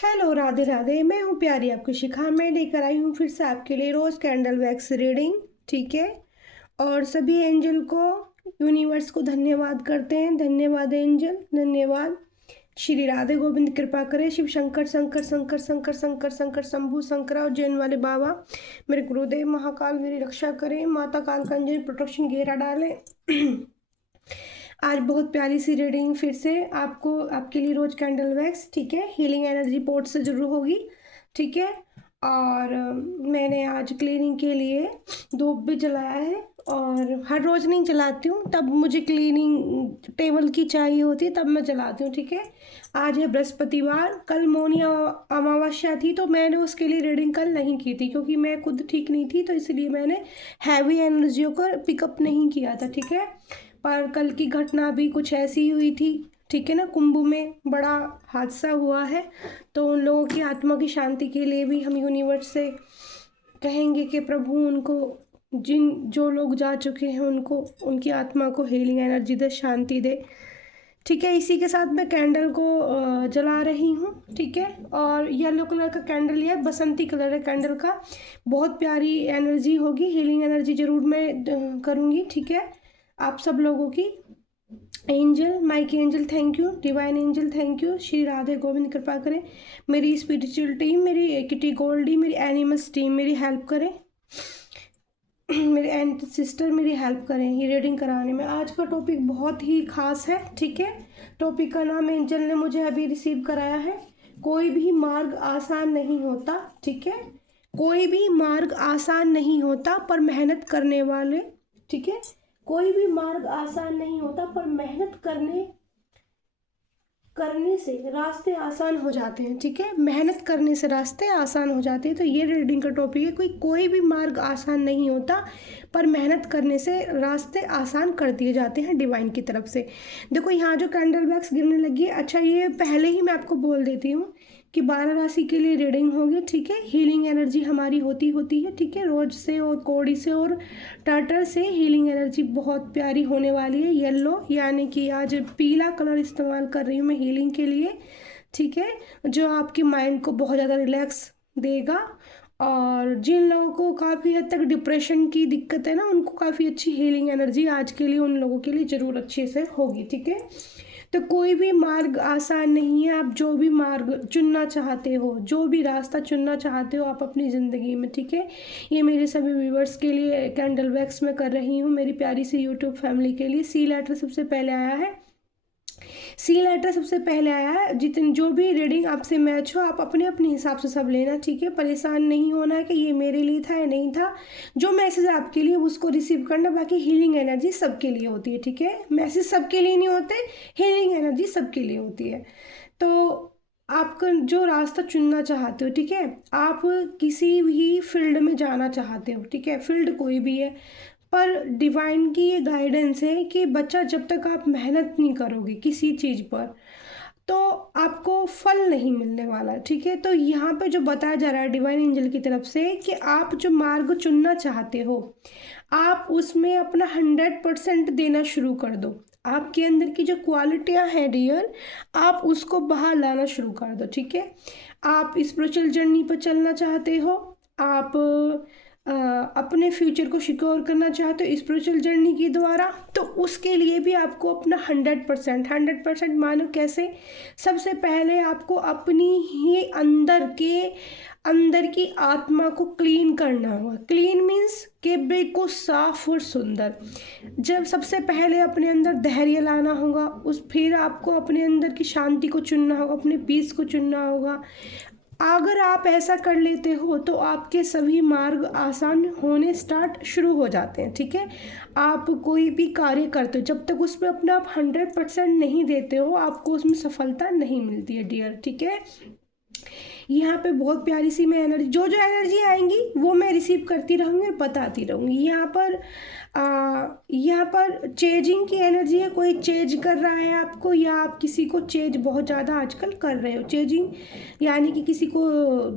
Hello, Radhe Radhe. मैं हूँ प्यारी आपकी शिखा। मैं लेकर आई हूँ फिर से आपके लिए रोज़ कैंडल वैक्स रीडिंग। ठीक है। और सभी एंजल को, यूनिवर्स को धन्यवाद करते हैं। धन्यवाद एंजल, धन्यवाद। श्री राधे गोविंद कृपा करें। शिव शंकर शंकर शंकर शंकर शंकर शंकर शंभू शंकरा और जैन वाले बाबा मेरे गुरुदेव महाकाल मेरी रक्षा करें। माता काल का अंजलि प्रोटेक्शन घेरा डालें। आज बहुत प्यारी सी रीडिंग फिर से आपको, आपके लिए रोज कैंडल वैक्स। ठीक है। हीलिंग एनर्जी पोर्ट से जरूर होगी। ठीक है। और मैंने आज क्लीनिंग के लिए धूप भी जलाया है। और हर रोज़ नहीं जलाती हूँ, तब मुझे क्लीनिंग टेबल की चाहिए होती है तब मैं जलाती हूँ। ठीक है। आज है बृहस्पतिवार। कल मौनी अमावस्या थी तो मैंने उसके लिए रीडिंग कल नहीं की थी, क्योंकि मैं खुद ठीक नहीं थी, तो इसलिए मैंने हैवी एनर्जियों को पिकअप नहीं किया था। ठीक है। पर कल की घटना भी कुछ ऐसी ही हुई थी। ठीक है ना। कुंभ में बड़ा हादसा हुआ है, तो उन लोगों की आत्मा की शांति के लिए भी हम यूनिवर्स से कहेंगे कि प्रभु उनको, जो लोग जा चुके हैं उनको, उनकी आत्मा को हीलिंग एनर्जी दे, शांति दे। ठीक है। इसी के साथ मैं कैंडल को जला रही हूँ। ठीक है। और येलो कलर का कैंडल लिया है, बसंती कलर है कैंडल का। बहुत प्यारी एनर्जी होगी, हीलिंग एनर्जी जरूर मैं करूँगी। ठीक है। आप सब लोगों की angel, Mike angel thank you, divine angel thank you. Shri Radhe Govind कृपा करें। मेरी स्पिरिचुअल टीम, मेरी किटी गोल्डी, मेरी एनिमल्स टीम मेरी हेल्प करें। मेरे एंड सिस्टर मेरी हेल्प करें ये रीडिंग कराने में। आज का टॉपिक बहुत ही खास है। ठीक है। टॉपिक का नाम एंजल ने मुझे अभी रिसीव कराया है, कोई भी मार्ग आसान नहीं होता। ठीक है। कोई भी मार्ग आसान नहीं होता पर मेहनत करने वाले, ठीक है, कोई भी मार्ग आसान नहीं होता पर मेहनत करने से रास्ते आसान हो जाते हैं। ठीक है। मेहनत करने से रास्ते आसान हो जाते हैं। तो ये रीडिंग का टॉपिक है, कोई भी मार्ग आसान नहीं होता पर मेहनत करने से रास्ते आसान कर दिए जाते हैं डिवाइन की तरफ से। देखो यहाँ जो कैंडल वैक्स गिरने लगी है, अच्छा ये पहले ही मैं आपको बोल देती हूँ कि 12 राशि के लिए रीडिंग होगी। ठीक है। हीलिंग एनर्जी हमारी होती है। ठीक है। रोज से और कोड़ी से और टर्टल से हीलिंग एनर्जी बहुत प्यारी होने वाली है। येलो यानी कि आज पीला कलर इस्तेमाल कर रही हूँ मैं हीलिंग के लिए। ठीक है। जो आपके माइंड को बहुत ज़्यादा रिलैक्स देगा। और जिन लोगों को काफ़ी हद तक डिप्रेशन की दिक्कत है ना, उनको काफ़ी अच्छी हीलिंग एनर्जी आज के लिए, उन लोगों के लिए ज़रूर अच्छे से होगी। ठीक है। तो कोई भी मार्ग आसान नहीं है। आप जो भी मार्ग चुनना चाहते हो, जो भी रास्ता चुनना चाहते हो आप अपनी ज़िंदगी में, ठीक है, ये मेरे सभी व्यूवर्स के लिए कैंडल वैक्स में कर रही हूँ, मेरी प्यारी सी यूट्यूब फैमिली के लिए। सी लेटर सबसे पहले आया है, सी लेटर सबसे पहले आया है। जितनी जो भी रीडिंग आपसे मैच हो आप अपने अपने हिसाब से सब लेना। ठीक है। परेशान नहीं होना है कि ये मेरे लिए था या नहीं था। जो मैसेज आपके लिए उसको रिसीव करना। बाकी हीलिंग एनर्जी सबके लिए होती है। ठीक है। मैसेज सबके लिए नहीं होते, हीलिंग एनर्जी सबके लिए होती है। तो आपका जो रास्ता चुनना चाहते हो, ठीक है, आप किसी भी फील्ड में जाना चाहते हो, ठीक है, फील्ड कोई भी है, पर डिवाइन की ये गाइडेंस है कि बच्चा जब तक आप मेहनत नहीं करोगे किसी चीज़ पर तो आपको फल नहीं मिलने वाला। ठीक है। तो यहाँ पे जो बताया जा रहा है डिवाइन एंजल की तरफ से कि आप जो मार्ग चुनना चाहते हो आप उसमें अपना 100% देना शुरू कर दो। आपके अंदर की जो क्वालिटियाँ हैं डियर, आप उसको बाहर लाना शुरू कर दो। ठीक है। आप स्पिरिचुअल जर्नी पर चलना चाहते हो, आप अपने फ्यूचर को सिक्योर करना चाहते हो स्पिरिचुअल जर्नी के द्वारा, तो उसके लिए भी आपको अपना 100% मानो कैसे। सबसे पहले आपको अपनी ही अंदर की आत्मा को क्लीन करना होगा। क्लीन मीन्स कि बिल्कुल साफ और सुंदर। जब सबसे पहले अपने अंदर धैर्य लाना होगा, फिर आपको अपने अंदर की शांति को चुनना होगा, अपने पीस को चुनना होगा। अगर आप ऐसा कर लेते हो तो आपके सभी मार्ग आसान होने स्टार्ट शुरू हो जाते हैं। ठीक है। आप कोई भी कार्य करते हो जब तक उसमें अपना आप 100% नहीं देते हो आपको उसमें सफलता नहीं मिलती है डियर। ठीक है। यहाँ पे बहुत प्यारी सी मैं एनर्जी, जो जो एनर्जी आएंगी वो मैं रिसीव करती रहूँगी और बताती रहूँगी। यहाँ पर चेजिंग की एनर्जी है, कोई चेज कर रहा है आपको, या आप किसी को चेज बहुत ज़्यादा आजकल कर रहे हो। चेजिंग यानी कि किसी को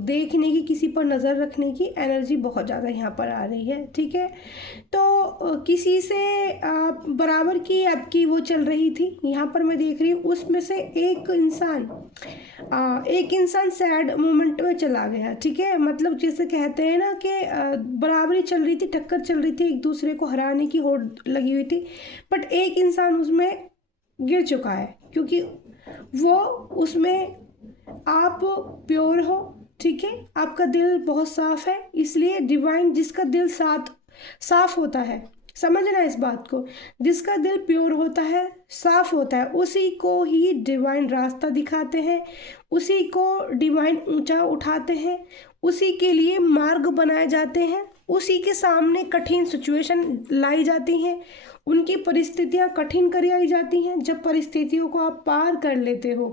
देखने की, किसी पर नज़र रखने की एनर्जी बहुत ज़्यादा यहाँ पर आ रही है, ठीक है। तो किसी से बराबर की आपकी वो चल रही थी, यहाँ पर मैं देख रही हूँ उसमें से एक इंसान सैड मोमेंट में चला गया, ठीक है। मतलब जैसे कहते हैं ना कि बराबरी चल रही थी, टक्कर चल रही थी, एक दूसरे को हराने की होड़ लगी हुई थी, बट एक इंसान उसमें गिर चुका है, क्योंकि वो उसमें आप प्योर हो, ठीक है, आपका दिल बहुत साफ है, इसलिए डिवाइन, जिसका दिल साफ होता है, समझना इस बात को, जिसका दिल प्योर होता है, साफ होता है, उसी को ही डिवाइन रास्ता दिखाते हैं, उसी को डिवाइन ऊंचा उठाते हैं, उसी के लिए मार्ग बनाए जाते हैं, उसी के सामने कठिन सिचुएशन लाई जाती हैं, उनकी परिस्थितियां कठिन कराई जाती हैं। जब परिस्थितियों को आप पार कर लेते हो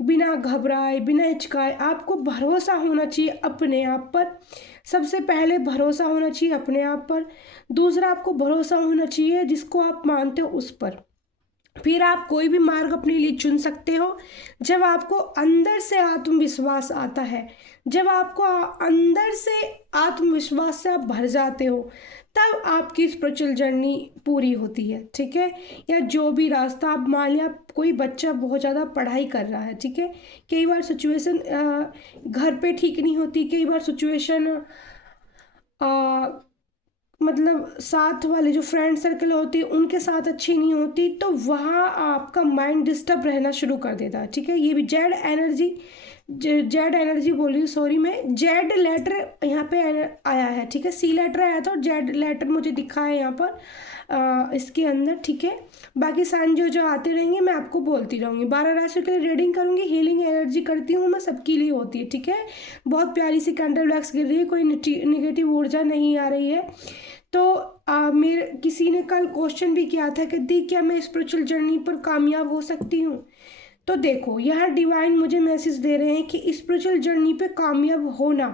बिना घबराए, बिना हिचकाए, आपको भरोसा होना चाहिए अपने आप पर। सबसे पहले भरोसा होना चाहिए अपने आप पर, दूसरा आपको भरोसा होना चाहिए जिसको आप मानते हो उस पर। फिर आप कोई भी मार्ग अपने लिए चुन सकते हो। जब आपको अंदर से आत्मविश्वास आता है, जब आपको अंदर से आत्मविश्वास से आप भर जाते हो, तब आपकी स्पिरिचुअल जर्नी पूरी होती है, ठीक है। या जो भी रास्ता आप, मान लिया कोई बच्चा बहुत ज़्यादा पढ़ाई कर रहा है, ठीक है, कई बार सिचुएशन घर पे ठीक नहीं होती, कई बार सिचुएशन मतलब साथ वाले जो फ्रेंड सर्कल होती है उनके साथ अच्छी नहीं होती, तो वहाँ आपका माइंड डिस्टर्ब रहना शुरू कर देता है, ठीक है। ये भी जेड एनर्जी बोल रही हूँ, सॉरी, मैं जेड लेटर यहाँ पे आया है, ठीक है। सी लेटर आया था और जेड लेटर मुझे दिखा है यहाँ पर इसके अंदर, ठीक है। बाकी साइन जो आते रहेंगे मैं आपको बोलती रहूँगी। 12 राशियों के लिए रीडिंग करूँगी, हीलिंग एनर्जी करती हूँ मैं, सबके लिए होती है, ठीक है। बहुत प्यारी सी कैंडल वैक्स गिर रही है, कोई निगेटिव ऊर्जा नहीं आ रही है। तो मेरे किसी ने कल क्वेश्चन भी किया था कि दी क्या मैं स्पिरिचुअल जर्नी पर कामयाब हो सकती हूँ। तो देखो, यहाँ डिवाइन मुझे मैसेज दे रहे हैं कि स्पिरिचुअल जर्नी पे कामयाब होना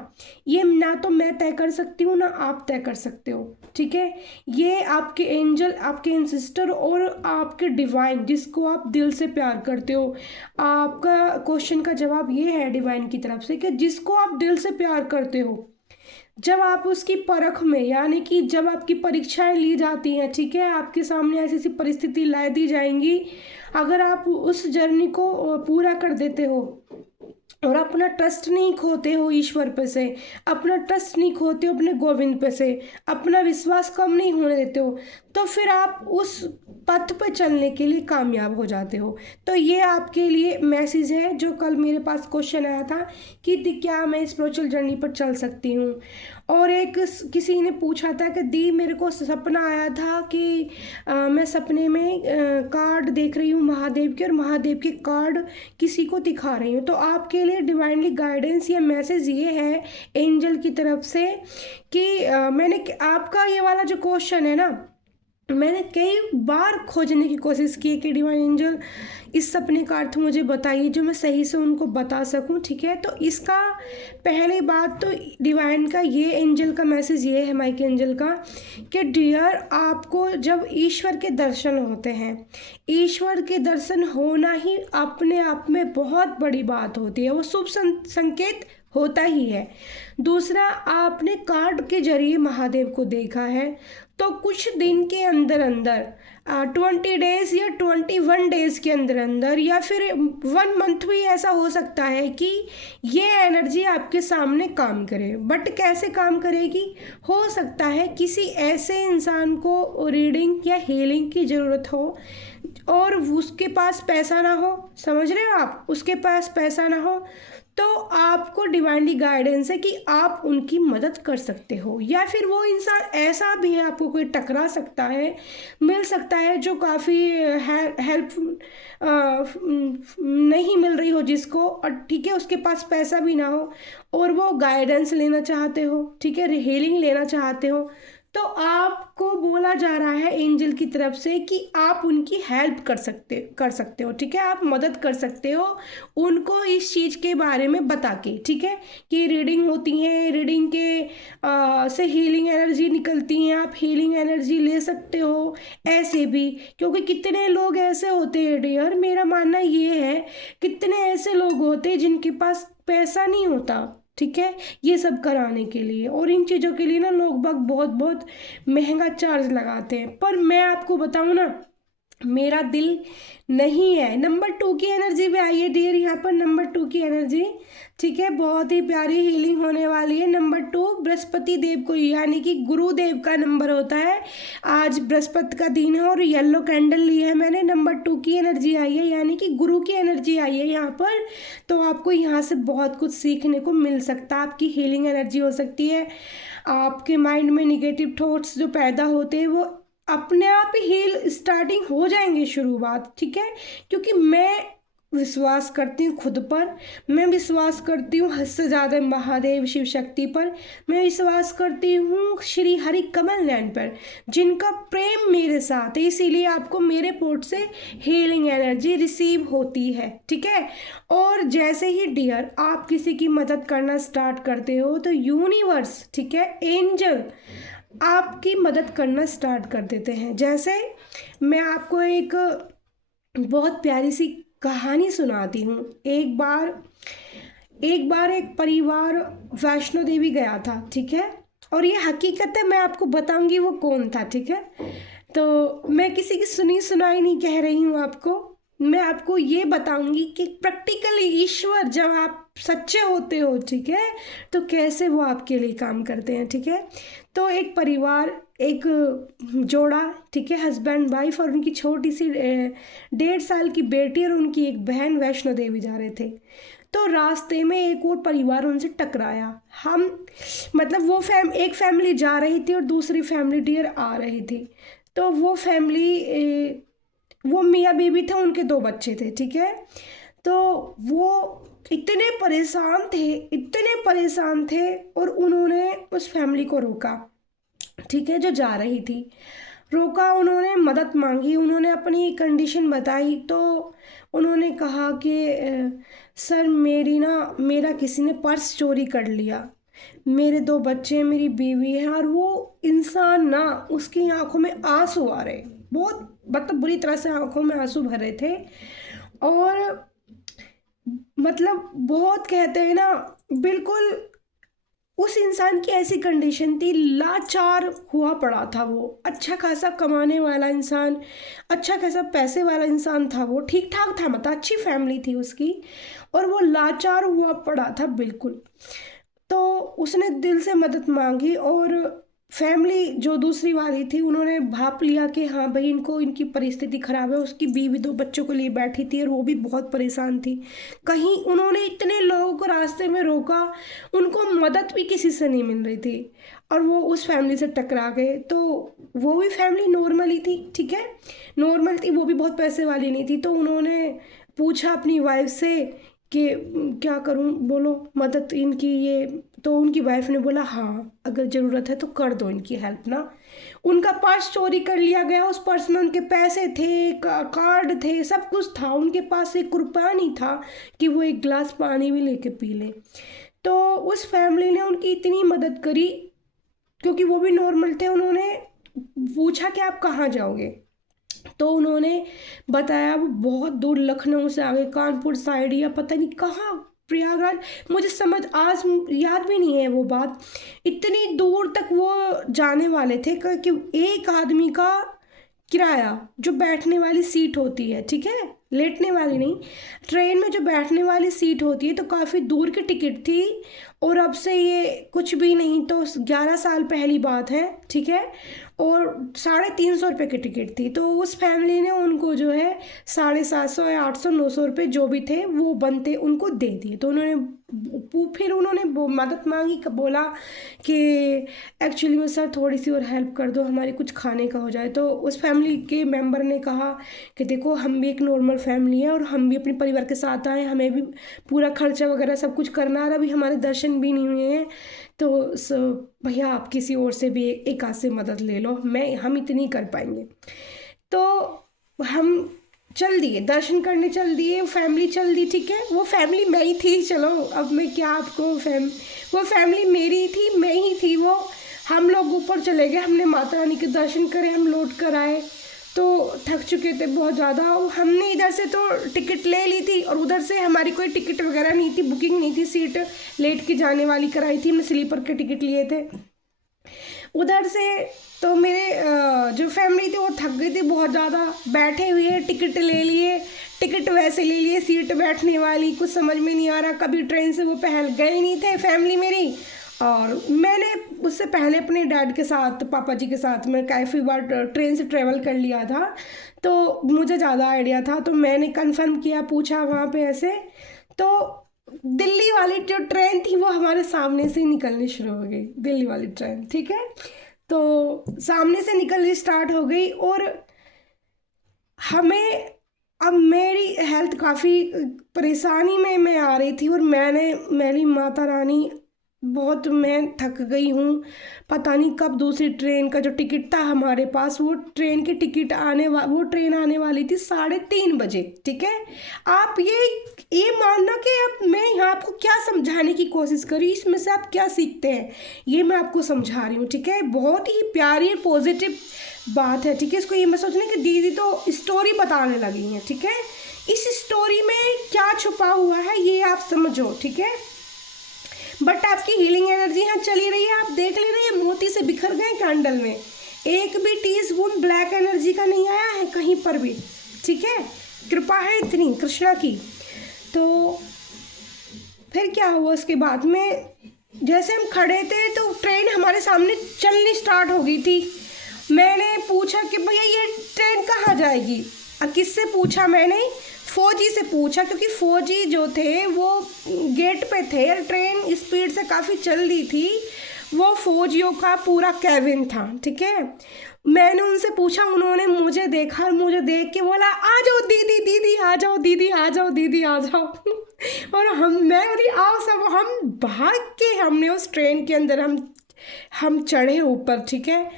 ये ना तो मैं तय कर सकती हूँ ना आप तय कर सकते हो, ठीक है। ये आपके एंजल, आपके एंसेस्टर और आपके डिवाइन, जिसको आप दिल से प्यार करते हो। आपका क्वेश्चन का जवाब ये है डिवाइन की तरफ से कि जिसको आप दिल से प्यार करते हो, जब आप उसकी परख में, यानी कि जब आपकी परीक्षाएं ली जाती हैं, ठीक है, आपके सामने ऐसी ऐसी परिस्थिति ला दी जाएंगी, अगर आप उस जर्नी को पूरा कर देते हो और अपना ट्रस्ट नहीं खोते हो ईश्वर पे से, अपना ट्रस्ट नहीं खोते हो अपने गोविंद पे से, अपना विश्वास कम नहीं होने देते हो, तो फिर आप उस पथ पे चलने के लिए कामयाब हो जाते हो। तो ये आपके लिए मैसेज है। जो कल मेरे पास क्वेश्चन आया था कि क्या मैं स्पिरिचुअल जर्नी पर चल सकती हूँ, और एक किसी ने पूछा था कि दी मेरे को सपना आया था कि मैं सपने में कार्ड देख रही हूँ महादेव के, और महादेव के कार्ड किसी को दिखा रही हूँ। तो आपके लिए डिवाइनली गाइडेंस या मैसेज ये है एंजल की तरफ से कि मैंने आपका ये वाला जो क्वेश्चन है ना, मैंने कई बार खोजने की कोशिश की कि डिवाइन एंजल इस सपने का अर्थ मुझे बताइए जो मैं सही से उनको बता सकूं, ठीक है। तो इसका पहली बात तो डिवाइन का ये एंजल का मैसेज ये है, माइक एंजल का, कि डियर आपको जब ईश्वर के दर्शन होते हैं, ईश्वर के दर्शन होना ही अपने आप में बहुत बड़ी बात होती है, वो शुभ संकेत होता ही है। दूसरा, आपने कार्ड के जरिए महादेव को देखा है, तो कुछ दिन के अंदर अंदर 20 डेज या 21 डेज के अंदर अंदर या फिर 1 मंथ भी ऐसा हो सकता है कि ये एनर्जी आपके सामने काम करे। बट कैसे काम करेगी, हो सकता है किसी ऐसे इंसान को रीडिंग या हीलिंग की ज़रूरत हो और उसके पास पैसा ना हो, समझ रहे हो आप, उसके पास पैसा ना हो, तो आपको डिवाइनली गाइडेंस है कि आप उनकी मदद कर सकते हो। या फिर वो इंसान ऐसा भी है, आपको कोई टकरा सकता है, मिल सकता है जो काफ़ी हेल्प नहीं मिल रही हो जिसको, और ठीक है उसके पास पैसा भी ना हो और वो गाइडेंस लेना चाहते हो, ठीक है, हीलिंग लेना चाहते हो, तो आपको बोला जा रहा है एंजल की तरफ से कि आप उनकी हेल्प कर सकते हो, ठीक है, आप मदद कर सकते हो उनको इस चीज़ के बारे में बता के, ठीक है, कि रीडिंग होती है, रीडिंग के से हीलिंग एनर्जी निकलती हैं, आप हीलिंग एनर्जी ले सकते हो ऐसे भी। क्योंकि कितने लोग ऐसे होते हैं डियर, मेरा मानना ये है, कितने ऐसे लोग होते हैं जिनके पास पैसा नहीं होता, ठीक है, ये सब कराने के लिए, और इन चीज़ों के लिए ना लोग बाग बहुत बहुत महंगा चार्ज लगाते हैं। पर मैं आपको बताऊँ ना, मेरा दिल नहीं है। नंबर 2 की एनर्जी भी आई है डियर यहाँ पर, नंबर 2 की एनर्जी, ठीक है, बहुत ही प्यारी हीलिंग होने वाली है। नंबर 2 बृहस्पति देव को, यानी कि गुरुदेव का नंबर होता है। आज बृहस्पति का दिन है और येलो कैंडल ली है मैंने। नंबर 2 की एनर्जी आई है, यानी कि गुरु की एनर्जी आई है यहाँ पर। तो आपको यहाँ से बहुत कुछ सीखने को मिल सकता है, आपकी हीलिंग एनर्जी हो सकती है। आपके माइंड में निगेटिव थॉट्स जो पैदा होते हैं वो अपने आप ही हील स्टार्टिंग हो जाएंगे, शुरुआत, ठीक है। क्योंकि मैं विश्वास करती हूँ खुद पर, मैं विश्वास करती हूँ हद से ज़्यादा महादेव शिव शक्ति पर, मैं विश्वास करती हूँ श्री हरि कमल नयन पर, जिनका प्रेम मेरे साथ है, इसीलिए आपको मेरे पोर्ट से हीलिंग एनर्जी रिसीव होती है, ठीक है। और जैसे ही डियर आप किसी की मदद करना स्टार्ट करते हो तो यूनिवर्स, ठीक है, एंजल आपकी मदद करना स्टार्ट कर देते हैं। जैसे मैं आपको एक बहुत प्यारी सी कहानी सुनाती हूँ। एक बार एक परिवार वैष्णो देवी गया था, ठीक है, और ये हकीकत है, मैं आपको बताऊंगी वो कौन था, ठीक है। तो मैं किसी की सुनी सुनाई नहीं कह रही हूँ आपको, मैं आपको ये बताऊंगी कि प्रैक्टिकली ईश्वर जब आप सच्चे होते हो, ठीक है, तो कैसे वो आपके लिए काम करते हैं, ठीक है। तो एक परिवार, एक जोड़ा, ठीक है, हस्बैंड वाइफ और उनकी छोटी सी 1.5 साल की बेटी और उनकी एक बहन वैष्णो देवी जा रहे थे। तो रास्ते में एक और परिवार उनसे टकराया। हम मतलब वो एक फैमिली जा रही थी और दूसरी फैमिली डियर आ रही थी। तो वो फैमिली, वो मियाँ बीवी थे, उनके 2 बच्चे थे, ठीक है। तो वो इतने परेशान थे और उन्होंने उस फैमिली को रोका, ठीक है, जो जा रही थी, रोका, उन्होंने मदद मांगी, उन्होंने अपनी कंडीशन बताई। तो उन्होंने कहा कि सर मेरा किसी ने पर्स चोरी कर लिया, मेरे 2 बच्चे, मेरी बीवी है, और वो इंसान ना, उसकी आंखों में आंसू आ रहे, बहुत मतलब बुरी तरह से आंखों में आंसू भर रहे थे, और मतलब बहुत कहते हैं ना, बिल्कुल उस इंसान की ऐसी कंडीशन थी, लाचार हुआ पड़ा था वो। अच्छा खासा कमाने वाला इंसान, अच्छा खासा पैसे वाला इंसान था वो, ठीक ठाक था, मतलब अच्छी फैमिली थी उसकी, और वो लाचार हुआ पड़ा था बिल्कुल। तो उसने दिल से मदद मांगी, और फैमिली जो दूसरी वाली थी उन्होंने भाप लिया कि हाँ भाई इनको, इनकी परिस्थिति खराब है। उसकी बीवी 2 बच्चों को लिए बैठी थी और वो भी बहुत परेशान थी। कहीं उन्होंने इतने लोगों को रास्ते में रोका, उनको मदद भी किसी से नहीं मिल रही थी, और वो उस फैमिली से टकरा गए। तो वो भी फैमिली नॉर्मल ही थी, ठीक है, नॉर्मल थी, वो भी बहुत पैसे वाली नहीं थी। तो उन्होंने पूछा अपनी वाइफ से कि क्या करूं, बोलो मदद इनकी ये। तो उनकी वाइफ ने बोला हाँ अगर ज़रूरत है तो कर दो इनकी हेल्प ना। उनका पर्स चोरी कर लिया गया, उस पर्स में उनके पैसे थे, कार्ड थे, सब कुछ था, उनके पास 1 रुपया नहीं था कि वो 1 गिलास पानी भी लेके पी ले। तो उस फैमिली ने उनकी इतनी मदद करी, क्योंकि वो भी नॉर्मल थे। उन्होंने पूछा कि आप कहाँ जाओगे, तो उन्होंने बताया वो बहुत दूर लखनऊ से आगे कानपुर साइड या पता नहीं कहाँ, प्रयागराज, मुझे समझ आज याद भी नहीं है वो बात। इतनी दूर तक वो जाने वाले थे कि एक आदमी का किराया, जो बैठने वाली सीट होती है, ठीक है, लेटने वाली नहीं, ट्रेन में जो बैठने वाली सीट होती है, तो काफ़ी दूर की टिकट थी। और अब से ये कुछ भी नहीं तो 11 साल पहली बात है, ठीक है, और 350 रुपये की टिकट थी। तो उस फैमिली ने उनको जो है 750 या 800 900 रुपये जो भी थे वो बनते उनको दे दिए। तो फिर उन्होंने मदद मांगी, बोला कि एक्चुअली में सर थोड़ी सी और हेल्प कर दो, हमारे कुछ खाने का हो जाए। तो उस फैमिली के मेंबर ने कहा कि देखो हम भी एक नॉर्मल नॉर्मल फैमिली है और हम भी अपने परिवार के साथ आए, हमें भी पूरा खर्चा वगैरह सब कुछ करना है और अभी हमारे दर्शन भी नहीं हुए हैं। तो भैया आप किसी और से भी एक आध से मदद ले लो, हम इतनी कर पाएंगे। तो हम चल दिए, दर्शन करने चल दिए, फैमिली चल दी, ठीक है। वो फैमिली मैं ही थी, चलो अब मैं क्या आपको वो फैमिली मेरी थी, मैं ही थी वो। हम लोग ऊपर चले गए, हमने माता रानी के दर्शन करे, हम लौट कर आए तो थक चुके थे बहुत ज़्यादा। हमने इधर से तो टिकट ले ली थी और उधर से हमारी कोई टिकट वगैरह नहीं थी, बुकिंग नहीं थी, सीट लेट की जाने वाली कराई थी, हमने स्लीपर के टिकट लिए थे उधर से। तो मेरे जो फैमिली थी वो थक गई थी बहुत ज़्यादा, बैठे हुए टिकट ले लिए, टिकट वैसे ले लिए सीट बैठने वाली, कुछ समझ में नहीं आ रहा, कभी ट्रेन से वो पहल गए नहीं थे फैमिली मेरी। और मैंने उससे पहले अपने डैड के साथ, पापा जी के साथ मैं काफ़ी बार ट्रेन से ट्रेवल कर लिया था, तो मुझे ज़्यादा आइडिया था। तो मैंने कंफर्म किया, पूछा वहाँ पे ऐसे, तो दिल्ली वाली जो ट्रेन थी वो हमारे सामने से ही निकलनी शुरू हो गई, दिल्ली वाली ट्रेन, ठीक है। तो सामने से निकलनी स्टार्ट हो गई और हमें, अब मेरी हेल्थ काफ़ी परेशानी में मैं आ रही थी और मेरी माता रानी बहुत, मैं थक गई हूँ। पता नहीं कब दूसरी ट्रेन का जो टिकट था हमारे पास, वो ट्रेन की टिकट वो ट्रेन आने वाली थी 3:30 बजे, ठीक है। आप ये मानना कि अब मैं यहाँ आपको क्या समझाने की कोशिश करी, इसमें से आप क्या सीखते हैं ये मैं आपको समझा रही हूँ, ठीक है। बहुत ही प्यारी और पॉजिटिव बात है, ठीक है। इसको ये मैं सोचने कि दीदी तो स्टोरी बताने लगी हैं, ठीक है। इस स्टोरी में क्या छुपा हुआ है ये आप समझो, ठीक है। बट आपकी हीलिंग एनर्जी यहाँ चली रही है, आप देख ले रहे हैं, मोती से बिखर गए कैंडल में, एक भी टीस्पून ब्लैक एनर्जी का नहीं आया है कहीं पर भी, ठीक है। कृपा है इतनी कृष्णा की। तो फिर क्या हुआ उसके बाद में, जैसे हम खड़े थे तो ट्रेन हमारे सामने चलनी स्टार्ट हो गई थी। मैंने पूछा कि भैया ये ट्रेन कहाँ जाएगी, किससे पूछा मैंने, फौजी से पूछा, क्योंकि फौजी जो थे वो गेट पे थे और ट्रेन स्पीड से काफ़ी चल रही थी, वो फौजियों का पूरा कैबिन था, ठीक है। मैंने उनसे पूछा, उन्होंने मुझे देखा, मुझे देख के बोला आ जाओ दीदी, दीदी आ जाओ, दीदी आ जाओ, दीदी आ जाओ और मैं बोली आओ सब, हम भाग के हमने उस ट्रेन के अंदर हम चढ़े ऊपर, ठीक है।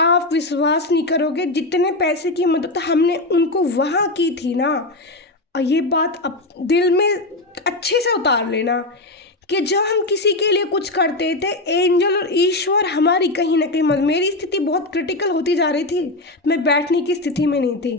आप विश्वास नहीं करोगे, जितने पैसे की मदद हमने उनको वहाँ की थी ना, और ये बात अब दिल में अच्छे से उतार लेना कि जब हम किसी के लिए कुछ करते थे, एंजल और ईश्वर हमारी कहीं ना कहीं मदद। मेरी स्थिति बहुत क्रिटिकल होती जा रही थी, मैं बैठने की स्थिति में नहीं थी।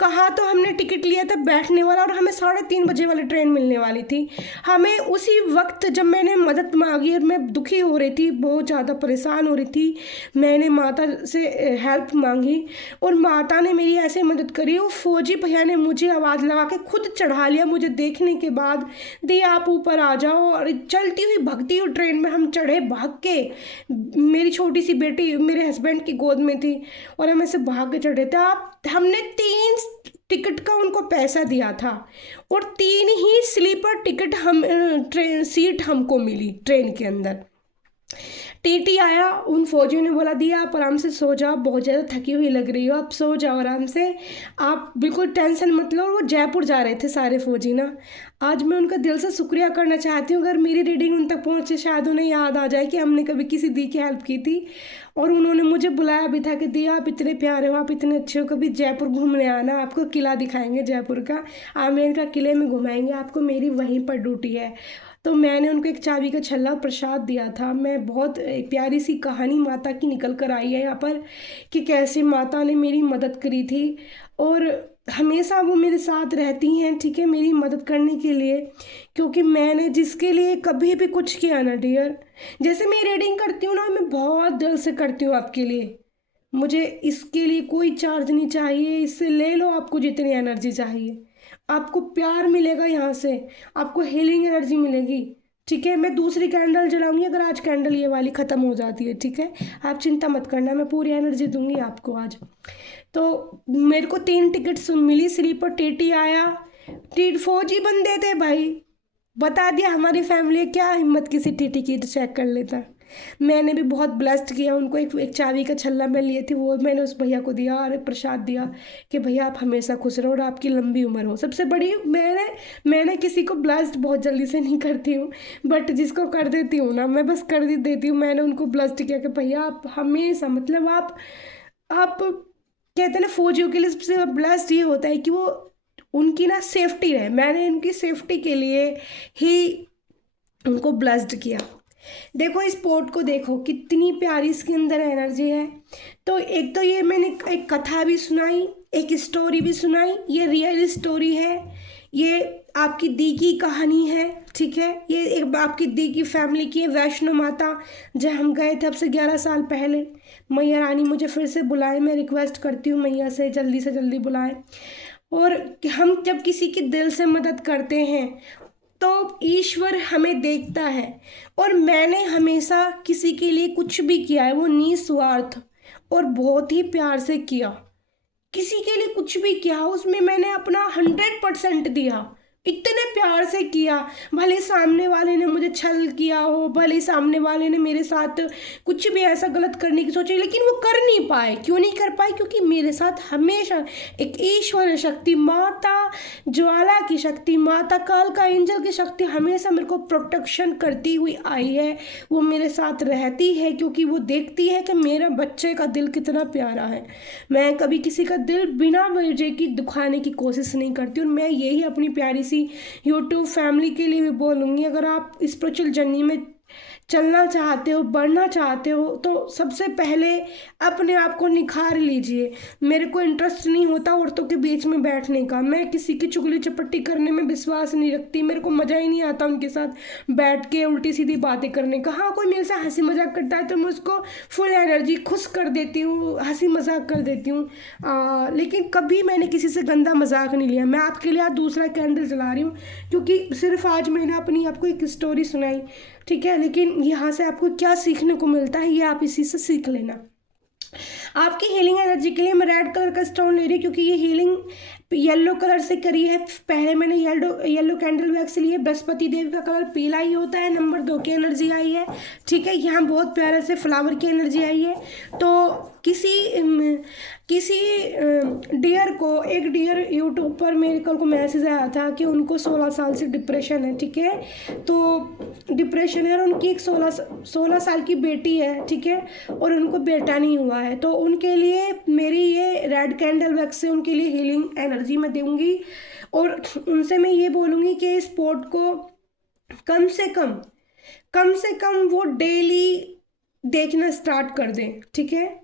कहाँ तो हमने टिकट लिया था बैठने वाला और हमें 3:30 बजे वाली ट्रेन मिलने वाली थी। हमें उसी वक्त जब मैंने मदद मांगी और मैं दुखी हो रही थी, बहुत ज़्यादा परेशान हो रही थी, मैंने माता से हेल्प मांगी और माता ने मेरी ऐसे मदद करी। वो फौजी भैया ने मुझे आवाज़ लगा के खुद चढ़ा लिया मुझे देखने के बाद, दी आप ऊपर आ जाओ। और चलती हुई भगती हुई ट्रेन में हम चढ़े भाग के, मेरी छोटी सी बेटी मेरे हस्बैंड की गोद में थी और हम ऐसे भाग के चढ़े थे। हमने 3 टिकट का उनको पैसा दिया था और 3 ही स्लीपर टिकट सीट हमको मिली ट्रेन के अंदर। टीटी आया, उन फौजियों ने बोला दिया आप आराम से सो जाओ, बहुत ज़्यादा थकी हुई लग रही हो, आप सो जाओ आराम से, आप बिल्कुल टेंशन मत लो। वो जयपुर जा रहे थे सारे फौजी ना। आज मैं उनका दिल से शुक्रिया करना चाहती हूँ, अगर मेरी रीडिंग उन तक पहुँचे शायद उन्हें याद आ जाए कि हमने कभी किसी दी की हेल्प की थी। और उन्होंने मुझे बुलाया भी था कि दिया आप इतने प्यारे हो, आप इतने अच्छे हो, कभी जयपुर घूमने आना, आपको किला दिखाएंगे जयपुर का, आमेर का किले में घुमाएंगे आपको, मेरी वहीं पर ड्यूटी है। तो मैंने उनको एक चाबी का छल्ला प्रसाद दिया था। मैं बहुत एक प्यारी सी कहानी माता की निकल कर आई है यहाँ पर कि कैसे माता ने मेरी मदद करी थी और हमेशा वो मेरे साथ रहती हैं, ठीक है, मेरी मदद करने के लिए। क्योंकि मैंने जिसके लिए कभी भी कुछ किया ना डियर, जैसे मैं रीडिंग करती हूँ ना, मैं बहुत दिल से करती हूँ आपके लिए, मुझे इसके लिए कोई चार्ज नहीं चाहिए, इससे ले लो आपको जितनी एनर्जी चाहिए, आपको प्यार मिलेगा यहाँ से, आपको हीलिंग एनर्जी मिलेगी, ठीक है। मैं दूसरी कैंडल जलाऊंगी अगर आज कैंडल ये वाली ख़त्म हो जाती है, ठीक है, आप चिंता मत करना, मैं पूरी एनर्जी दूंगी आपको आज। तो मेरे को 3 टिकट मिली स्लीपर, टीटी आया, फौजी बंदे थे भाई, बता दिया हमारी फैमिली क्या हिम्मत किसी टीटी की चेक कर लेता। मैंने भी बहुत ब्लेस्ड किया उनको। एक चाबी का छल्ला मैं लिए थी, वो मैंने उस भैया को दिया और एक प्रसाद दिया कि भैया आप हमेशा खुश रहो और आपकी लंबी उम्र हो। सबसे बड़ी मैंने किसी को ब्लेस्ड बहुत जल्दी से नहीं करती हूँ, बट जिसको कर देती हूँ ना मैं बस कर देती हूँ। मैंने उनको ब्लेस्ड किया कि भैया आप हमेशा, मतलब आप कहते हैं ना फौजियों के लिए सबसे ब्लेस्ड ये होता है कि वो उनकी ना सेफ्टी रहे। मैंने उनकी सेफ्टी के लिए ही उनको ब्लेस्ड किया। देखो इस पोर्ट को, देखो कितनी प्यारी इसके अंदर एनर्जी है। तो एक तो ये मैंने एक कथा भी सुनाई, एक स्टोरी भी सुनाई, ये रियल स्टोरी है, ये आपकी दी की कहानी है, ठीक है। ये एक आपकी दी की फैमिली की है, वैष्णो माता। जब हम गए थे अब से 11 साल पहले, मैया रानी मुझे फिर से बुलाए। मैं रिक्वेस्ट करती हूँ मैया से जल्दी बुलाए। और हम जब किसी की दिल से मदद करते हैं तो ईश्वर हमें देखता है। और मैंने हमेशा किसी के लिए कुछ भी किया है वो निस्वार्थ और बहुत ही प्यार से किया। किसी के लिए कुछ भी किया उसमें मैंने अपना 100% दिया, इतने प्यार से किया। भले सामने वाले ने मुझे छल किया हो, भले सामने वाले ने मेरे साथ कुछ भी ऐसा गलत करने की सोची, लेकिन वो कर नहीं पाए। क्यों नहीं कर पाए? क्योंकि मेरे साथ हमेशा एक ईश्वर शक्ति, माता ज्वाला की शक्ति, माता काल का एंजल की शक्ति हमेशा मेरे को प्रोटेक्शन करती हुई आई है। वो मेरे साथ रहती है क्योंकि वो देखती है कि मेरे बच्चे का दिल कितना प्यारा है। मैं कभी किसी का दिल बिना वजह की दुखाने की कोशिश नहीं करती। और मैं यही अपनी प्यारी सी यूट्यूब फैमिली के लिए भी बोलूँगी, अगर आप स्पिरिचुअल जर्नी में चलना चाहते हो, बढ़ना चाहते हो, तो सबसे पहले अपने आप को निखार लीजिए। मेरे को इंटरेस्ट नहीं होता औरतों के बीच में बैठने का। मैं किसी की चुगली चपट्टी करने में विश्वास नहीं रखती। मेरे को मज़ा ही नहीं आता उनके साथ बैठ के उल्टी सीधी बातें करने का। हाँ, कोई मेरे से हंसी मजाक करता है तो मैं उसको फुल एनर्जी खुश कर देती हूँ, हंसी मजाक कर देती हूँ। लेकिन कभी मैंने किसी से गंदा मजाक नहीं लिया। मैं आपके लिए आज दूसरा कैंडल जला रही हूँ क्योंकि सिर्फ आज मैंने अपनी आपको एक स्टोरी सुनाई, ठीक है। लेकिन यहाँ से आपको क्या सीखने को मिलता है ये आप इसी से सीख लेना। आपकी हीलिंग एनर्जी के लिए मैं रेड कलर का स्टोन ले रही हूँ क्योंकि ये हीलिंग येलो कलर से करी है। पहले मैंने येलो कैंडल वैक्स ली है। बृहस्पति देव का कलर पीला ही होता है। नंबर 2 की एनर्जी आई है, ठीक है। यहाँ बहुत प्यारे से फ्लावर की एनर्जी आई है। तो किसी डियर को, एक डियर यूट्यूब पर मेरे को मैसेज आया था कि उनको 16 साल से डिप्रेशन है, ठीक है। तो डिप्रेशन है और उनकी एक 16 साल की बेटी है, ठीक है, और उनको बेटा नहीं हुआ है। तो उनके लिए मेरी ये रेड कैंडल वैक्स से उनके लिए हीलिंग एनर्जी मैं दूंगी। और उनसे मैं ये बोलूँगी कि इस पोर्ट को कम से कम वो डेली देखना स्टार्ट कर दें, ठीक है।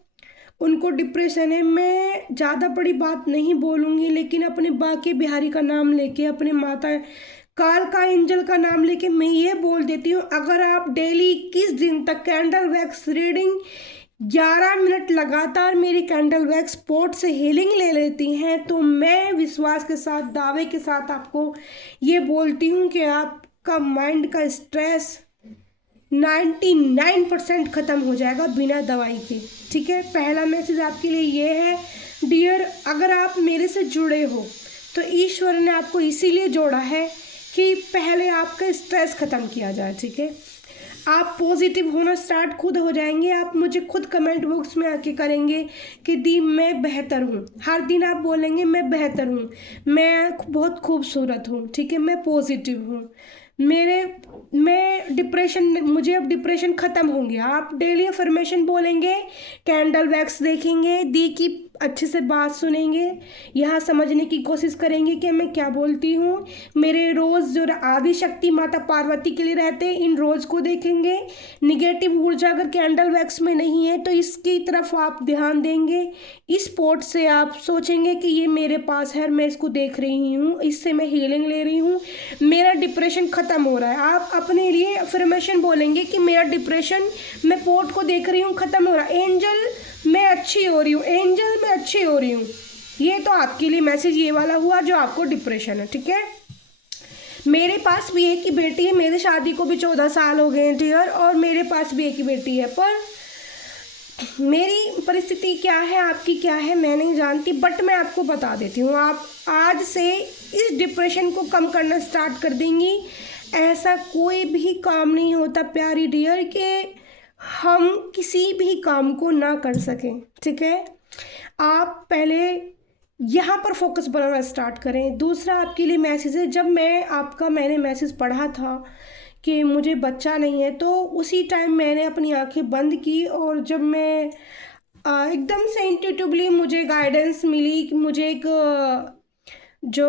उनको डिप्रेशन है। मैं ज़्यादा बड़ी बात नहीं बोलूँगी, लेकिन अपने बाके बिहारी का नाम लेके, अपने माता काल का एंजल का नाम लेके मैं ये बोल देती हूँ, अगर आप डेली 21 दिन तक कैंडल वैक्स रीडिंग 11 मिनट लगातार मेरी कैंडल वैक्स पोर्ट से हीलिंग ले लेती हैं, तो मैं विश्वास के साथ, दावे के साथ आपको ये बोलती हूँ कि आपका माइंड का स्ट्रेस 99% ख़त्म हो जाएगा बिना दवाई के, ठीक है। पहला मैसेज आपके लिए ये है डियर, अगर आप मेरे से जुड़े हो तो ईश्वर ने आपको इसीलिए जोड़ा है कि पहले आपका स्ट्रेस ख़त्म किया जाए, ठीक है। आप पॉजिटिव होना स्टार्ट खुद हो जाएंगे। आप मुझे खुद कमेंट बॉक्स में आके करेंगे कि दी मैं बेहतर हूँ। हर दिन आप बोलेंगे मैं बेहतर हूँ, मैं बहुत खूबसूरत हूँ, ठीक है, मैं पॉजिटिव हूँ, मुझे अब डिप्रेशन ख़त्म हो गया। आप डेली अफर्मेशन बोलेंगे, कैंडल वैक्स देखेंगे, दी की अच्छे से बात सुनेंगे, यहाँ समझने की कोशिश करेंगे कि मैं क्या बोलती हूँ। मेरे रोज़ जो आदि शक्ति माता पार्वती के लिए रहते हैं, इन रोज़ को देखेंगे। निगेटिव ऊर्जा अगर कैंडल वैक्स में नहीं है तो इसकी तरफ आप ध्यान देंगे। इस पोर्ट से आप सोचेंगे कि ये मेरे पास है, मैं इसको देख रही हूँ, इससे मैं हीलिंग ले रही हूँ, मेरा डिप्रेशन ख़त्म हो रहा है। आप अपने लिए अफर्मेशन बोलेंगे कि मेरा डिप्रेशन, मैं पोर्ट को देख रही हूँ, ख़त्म हो रहा है। एंजल मैं अच्छी हो रही हूँ, एंजल मैं अच्छी हो रही हूँ। ये तो आपके लिए मैसेज ये वाला हुआ जो आपको डिप्रेशन है, ठीक है। मेरे पास भी एक ही बेटी है, मेरी शादी को भी 14 साल हो गए हैं डियर, और मेरे पास भी एक ही बेटी है। पर मेरी परिस्थिति क्या है, आपकी क्या है, मैं नहीं जानती, बट मैं आपको बता देती हूँ। आप आज से इस डिप्रेशन को कम करना स्टार्ट कर देंगी। ऐसा कोई भी काम नहीं होता प्यारी डियर के हम किसी भी काम को ना कर सकें, ठीक है। आप पहले यहाँ पर फोकस बनाना स्टार्ट करें। दूसरा आपके लिए मैसेज है, जब मैंने मैसेज पढ़ा था कि मुझे बच्चा नहीं है, तो उसी टाइम मैंने अपनी आंखें बंद की और जब मैं एकदम से इंट्यूटिवली मुझे गाइडेंस मिली कि मुझे एक जो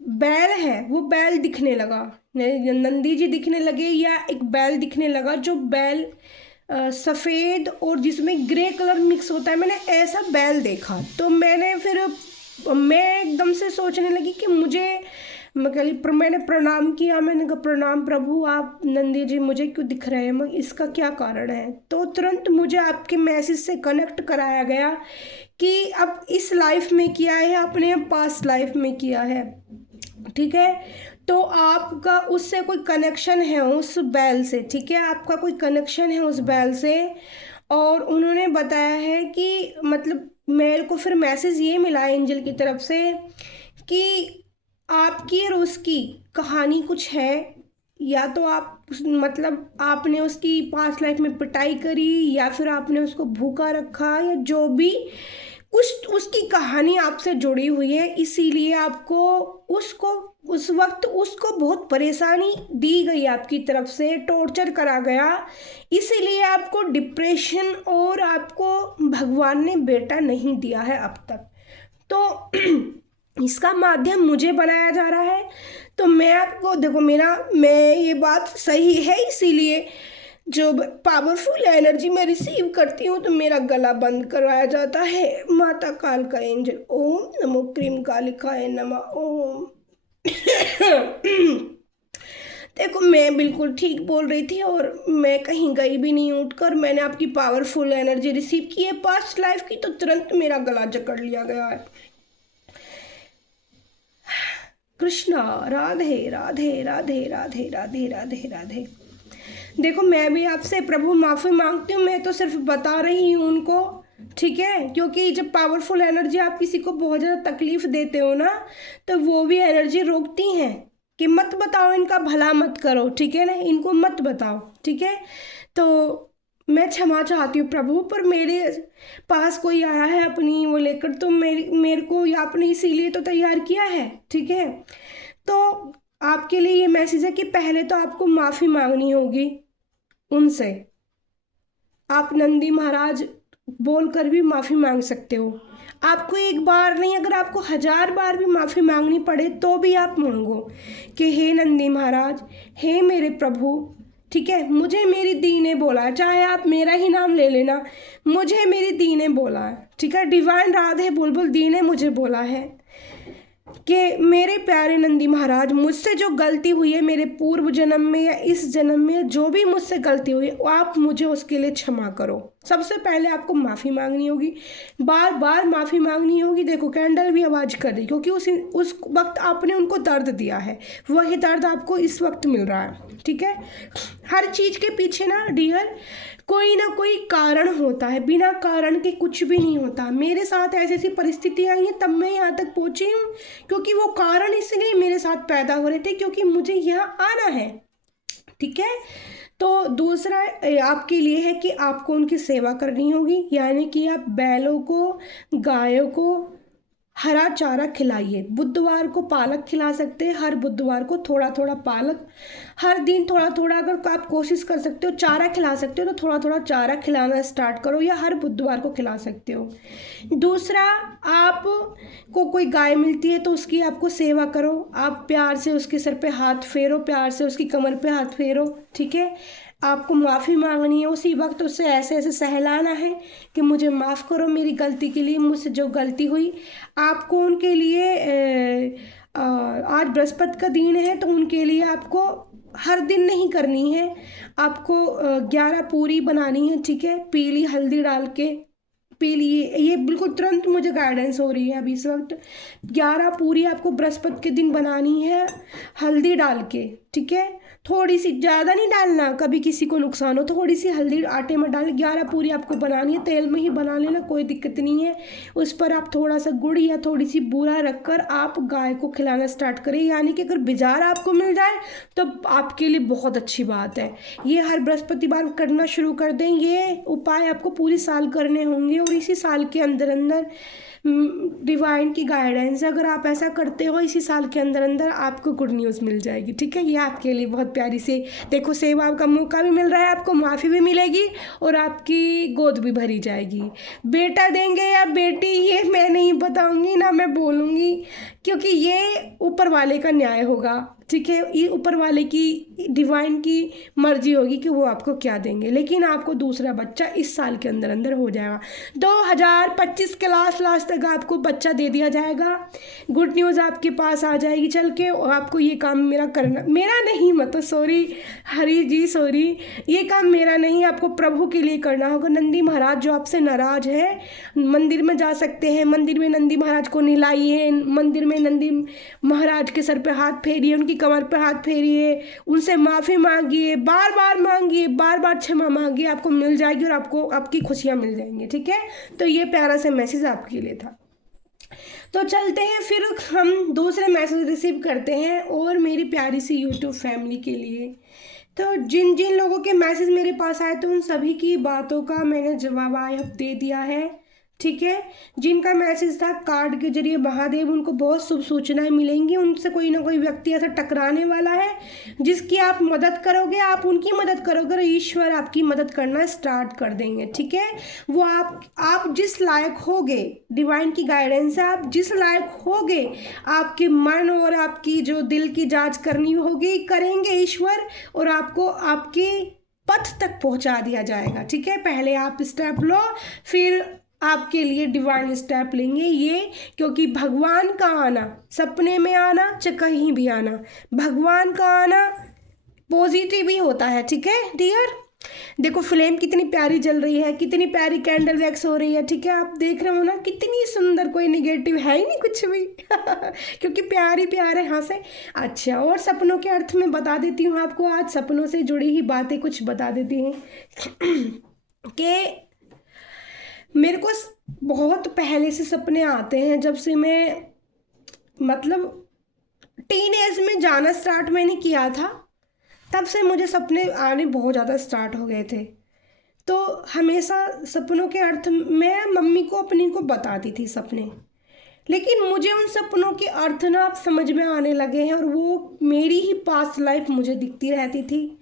बैल है वो बैल दिखने लगा, नंदी जी दिखने लगे, या एक बैल दिखने लगा जो बैल सफ़ेद और जिसमें ग्रे कलर मिक्स होता है, मैंने ऐसा बैल देखा। तो मैं एकदम से सोचने लगी कि मैंने प्रणाम किया, मैंने कहा प्रणाम प्रभु, आप नंदी जी मुझे क्यों दिख रहे हैं, इसका क्या कारण है। तो तुरंत मुझे आपके मैसेज से कनेक्ट कराया गया कि अब इस लाइफ में किया है, अपने पास्ट लाइफ में किया है, ठीक है। तो आपका उससे कोई कनेक्शन है उस बैल से, ठीक है, आपका कोई कनेक्शन है उस बैल से। और उन्होंने बताया है कि मतलब मेरे को फिर मैसेज ये मिला एंजल की तरफ से कि आपकी और उसकी कहानी कुछ है, या तो आपने उसकी पास्ट लाइफ में पिटाई करी, या फिर आपने उसको भूखा रखा, या जो भी कुछ उसकी कहानी आपसे जुड़ी हुई है, इसीलिए आपको उस वक्त उसको बहुत परेशानी दी गई, आपकी तरफ से टॉर्चर करा गया, इसीलिए आपको डिप्रेशन और आपको भगवान ने बेटा नहीं दिया है अब तक। तो इसका माध्यम मुझे बनाया जा रहा है। तो मैं आपको देखो, मैं ये बात सही है, इसीलिए जो पावरफुल एनर्जी मैं रिसीव करती हूँ तो मेरा गला बंद करवाया जाता है। माता काल का एंजल, ओम नमो क्रीम कालिकाय नमः ओम। देखो मैं बिल्कुल ठीक बोल रही थी और मैं कहीं गई भी नहीं उठकर, मैंने आपकी पावरफुल एनर्जी रिसीव की है पास्ट लाइफ की, तो तुरंत मेरा गला जकड़ लिया गया है। कृष्णा, राधे राधे राधे राधे राधे राधे राधे। देखो मैं भी आपसे प्रभु माफ़ी मांगती हूँ, मैं तो सिर्फ बता रही हूँ उनको, ठीक है, क्योंकि जब पावरफुल एनर्जी आप किसी को बहुत ज़्यादा तकलीफ देते हो ना, तो वो भी एनर्जी रोकती हैं कि मत बताओ, इनका भला मत करो, ठीक है ना, इनको मत बताओ, ठीक है। तो मैं क्षमा चाहती हूँ प्रभु, पर मेरे पास कोई आया है अपनी वो लेकर, तो मेरे को आपने इसीलिए तो तैयार किया है, ठीक है। तो आपके लिए ये मैसेज है कि पहले तो आपको माफ़ी मांगनी होगी उनसे। आप नंदी महाराज बोलकर भी माफ़ी मांग सकते हो। आपको एक बार नहीं, अगर आपको 1000 बार भी माफ़ी मांगनी पड़े तो भी आप मांगो कि हे नंदी महाराज, हे मेरे प्रभु, ठीक है, मुझे मेरी दी ने बोला है, चाहे आप मेरा ही नाम ले लेना, मुझे मेरी दी ने बोला है, ठीक है, डिवाइन राधे बुलबुल दी ने मुझे बोला है कि मेरे प्यारे नंदी महाराज, मुझसे जो गलती हुई है मेरे पूर्व जन्म में या इस जन्म में, जो भी मुझसे गलती हुई है आप मुझे उसके लिए क्षमा करो। सबसे पहले आपको माफ़ी मांगनी होगी, बार बार माफ़ी मांगनी होगी। देखो कैंडल भी आवाज़ कर रही, क्योंकि उस वक्त आपने उनको दर्द दिया है, वही दर्द आपको इस वक्त मिल रहा है, ठीक है। हर चीज़ के पीछे ना डियर कोई ना कोई कारण होता है, बिना कारण के कुछ भी नहीं होता। मेरे साथ ऐसी ऐसी परिस्थिति आई है, तब मैं यहाँ तक पहुँची हूँ, क्योंकि वो कारण इसलिए मेरे साथ पैदा हो रहे थे क्योंकि मुझे यहाँ आना है, ठीक है। तो दूसरा आपके लिए है कि आपको उनकी सेवा करनी होगी, यानी कि आप बैलों को, गायों को हरा चारा खिलाइए। बुधवार को पालक खिला सकते हैं, हर बुधवार को थोड़ा थोड़ा पालक, हर दिन थोड़ा थोड़ा, अगर आप कोशिश कर सकते हो चारा खिला सकते हो तो थोड़ा थोड़ा चारा खिलाना स्टार्ट करो, या हर बुधवार को खिला सकते हो। दूसरा, आप को कोई गाय मिलती है तो उसकी आपको सेवा करो, आप प्यार से उसके सर पे हाथ फेरो, प्यार से उसकी कमर पे हाथ फेरो, ठीक है। आपको माफ़ी मांगनी है उसी वक्त, उससे ऐसे ऐसे सहलाना है कि मुझे माफ़ करो मेरी गलती के लिए, मुझसे जो गलती हुई। आपको उनके लिए आज बृहस्पति का दिन है तो उनके लिए आपको हर दिन नहीं करनी है, आपको 11 पूरी बनानी है, ठीक है, पीली हल्दी डाल के, पीली, ये बिल्कुल तुरंत मुझे गाइडेंस हो रही है अभी इस वक्त। 11 पूरी आपको बृहस्पति के दिन बनानी है हल्दी डाल के, ठीक है, थोड़ी सी, ज़्यादा नहीं डालना, कभी किसी को नुकसान हो। थोड़ी सी हल्दी आटे में डाल, 11 पूरी आपको बनानी है, तेल में ही बना लेना, कोई दिक्कत नहीं है। उस पर आप थोड़ा सा गुड़ या थोड़ी सी बूरा रखकर आप गाय को खिलाना स्टार्ट करें। यानी कि अगर बाजार आपको मिल जाए तो आपके लिए बहुत अच्छी बात है। ये हर बृहस्पतिवार करना शुरू कर दें। ये उपाय आपको पूरी साल करने होंगे और इसी साल के अंदर अंदर डिवाइन की गाइडेंस, अगर आप ऐसा करते हो इसी साल के अंदर अंदर आपको गुड न्यूज़ मिल जाएगी। ठीक है, ये आपके लिए बहुत प्यारी सी, देखो सेवा का मौका भी मिल रहा है, आपको माफ़ी भी मिलेगी और आपकी गोद भी भरी जाएगी। बेटा देंगे या बेटी ये मैं नहीं बताऊंगी ना मैं बोलूँगी, क्योंकि ये ऊपर वाले का न्याय होगा। ठीक है, ये ऊपर वाले की डिवाइन की मर्जी होगी कि वो आपको क्या देंगे, लेकिन आपको दूसरा बच्चा इस साल के अंदर अंदर हो जाएगा। 2025 के लास्ट तक आपको बच्चा दे दिया जाएगा। गुड न्यूज़ आपके पास आ जाएगी चल के, और आपको ये काम मेरा करना, मेरा नहीं, मतलब सॉरी हरी जी सॉरी, ये काम मेरा नहीं, आपको प्रभु के लिए करना होगा। नंदी महाराज जो आपसे नाराज है, मंदिर में जा सकते हैं, मंदिर में नंदी महाराज को नहलाइए, मंदिर में नंदी महाराज के सर पे हाथ फेरिए, उनकी कमर पे हाथ फेरिए, उनसे माफ़ी मांगिए, बार बार मांगिए, बार बार क्षमा मांगिए, आपको मिल जाएगी और आपको आपकी खुशियाँ मिल जाएंगी। ठीक है, तो ये प्यारा सा मैसेज आपके लिए था। तो चलते हैं फिर हम दूसरे मैसेज रिसीव करते हैं और मेरी प्यारी सी यूट्यूब फैमिली के लिए। तो जिन जिन लोगों के मैसेज मेरे पास आए तो उन सभी की बातों का मैंने जवाब आए दे दिया है। ठीक है, जिनका मैसेज था कार्ड के जरिए महादेव उनको बहुत शुभ सूचनाएं मिलेंगी, उनसे कोई ना कोई व्यक्ति ऐसा टकराने वाला है जिसकी आप मदद करोगे, आप उनकी मदद करोगे और ईश्वर आपकी मदद करना स्टार्ट कर देंगे। ठीक है, वो आप जिस लायक होगे, डिवाइन की गाइडेंस है, आप जिस लायक होगे, आपके मन और आपकी जो दिल की जांच करनी होगी करेंगे ईश्वर, और आपको आपके पथ तक पहुंचा दिया जाएगा। ठीक है, पहले आप स्टेप लो, फिर आपके लिए डिवाइन स्टेप लेंगे ये, क्योंकि भगवान का आना, सपने में आना चाहे कहीं भी आना, भगवान का आना पॉजिटिव ही होता है। ठीक है डियर, देखो फ्लेम कितनी प्यारी जल रही है, कितनी प्यारी कैंडल वैक्स हो रही है। ठीक है, आप देख रहे हो ना कितनी सुंदर, कोई निगेटिव है ही नहीं कुछ भी क्योंकि प्यारी प्यार है यहाँ से। अच्छा, और सपनों के अर्थ में बता देती हूँ आपको, आज सपनों से जुड़ी ही बातें कुछ बता देती हूँ कि मेरे को बहुत पहले से सपने आते हैं, जब से मैं मतलब टीन एज में जाना स्टार्ट मैंने किया था, तब से मुझे सपने आने बहुत ज़्यादा स्टार्ट हो गए थे। तो हमेशा सपनों के अर्थ मैं मम्मी को अपनी को बताती थी सपने, लेकिन मुझे उन सपनों के अर्थ ना अब समझ में आने लगे हैं और वो मेरी ही पास्ट लाइफ मुझे दिखती रहती थी,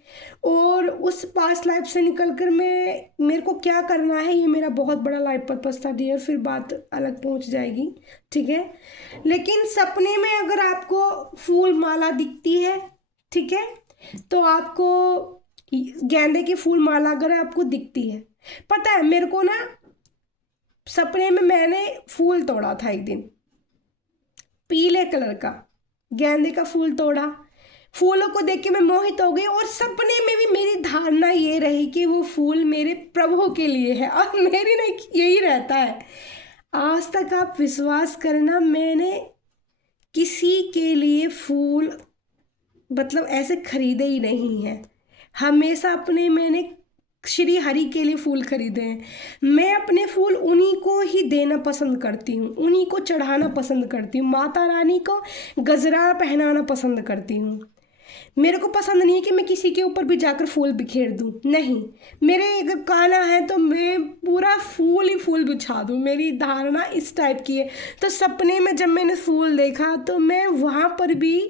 और उस पास्ट लाइफ से निकलकर मेरे को क्या करना है, ये मेरा बहुत बड़ा लाइफ पर्पस था डियर, फिर बात अलग पहुंच जाएगी। ठीक है, लेकिन सपने में अगर आपको फूल माला दिखती है, ठीक है, तो आपको गेंदे की फूल माला अगर आपको दिखती है, पता है मेरे को ना सपने में मैंने फूल तोड़ा था एक दिन, पीले कलर का गेंदे का फूल तोड़ा, फूलों को देख के मैं मोहित हो गई, और सपने में भी मेरी धारणा ये रही कि वो फूल मेरे प्रभु के लिए है, और मेरी ना यही रहता है। आज तक आप विश्वास करना, मैंने किसी के लिए फूल मतलब ऐसे खरीदे ही नहीं है, हमेशा अपने मैंने श्री हरि के लिए फूल खरीदे हैं। मैं अपने फूल उन्हीं को ही देना पसंद करती हूँ, उन्हीं को चढ़ाना पसंद करती हूँ, माता रानी को गजरा पहनाना पसंद करती हूँ। मेरे को पसंद नहीं है कि मैं किसी के ऊपर भी जाकर फूल बिखेर दूँ, नहीं, मेरे अगर कहना है तो मैं पूरा फूल ही फूल बिछा दूँ, मेरी धारणा इस टाइप की है। तो सपने में जब मैंने फूल देखा तो मैं वहाँ पर भी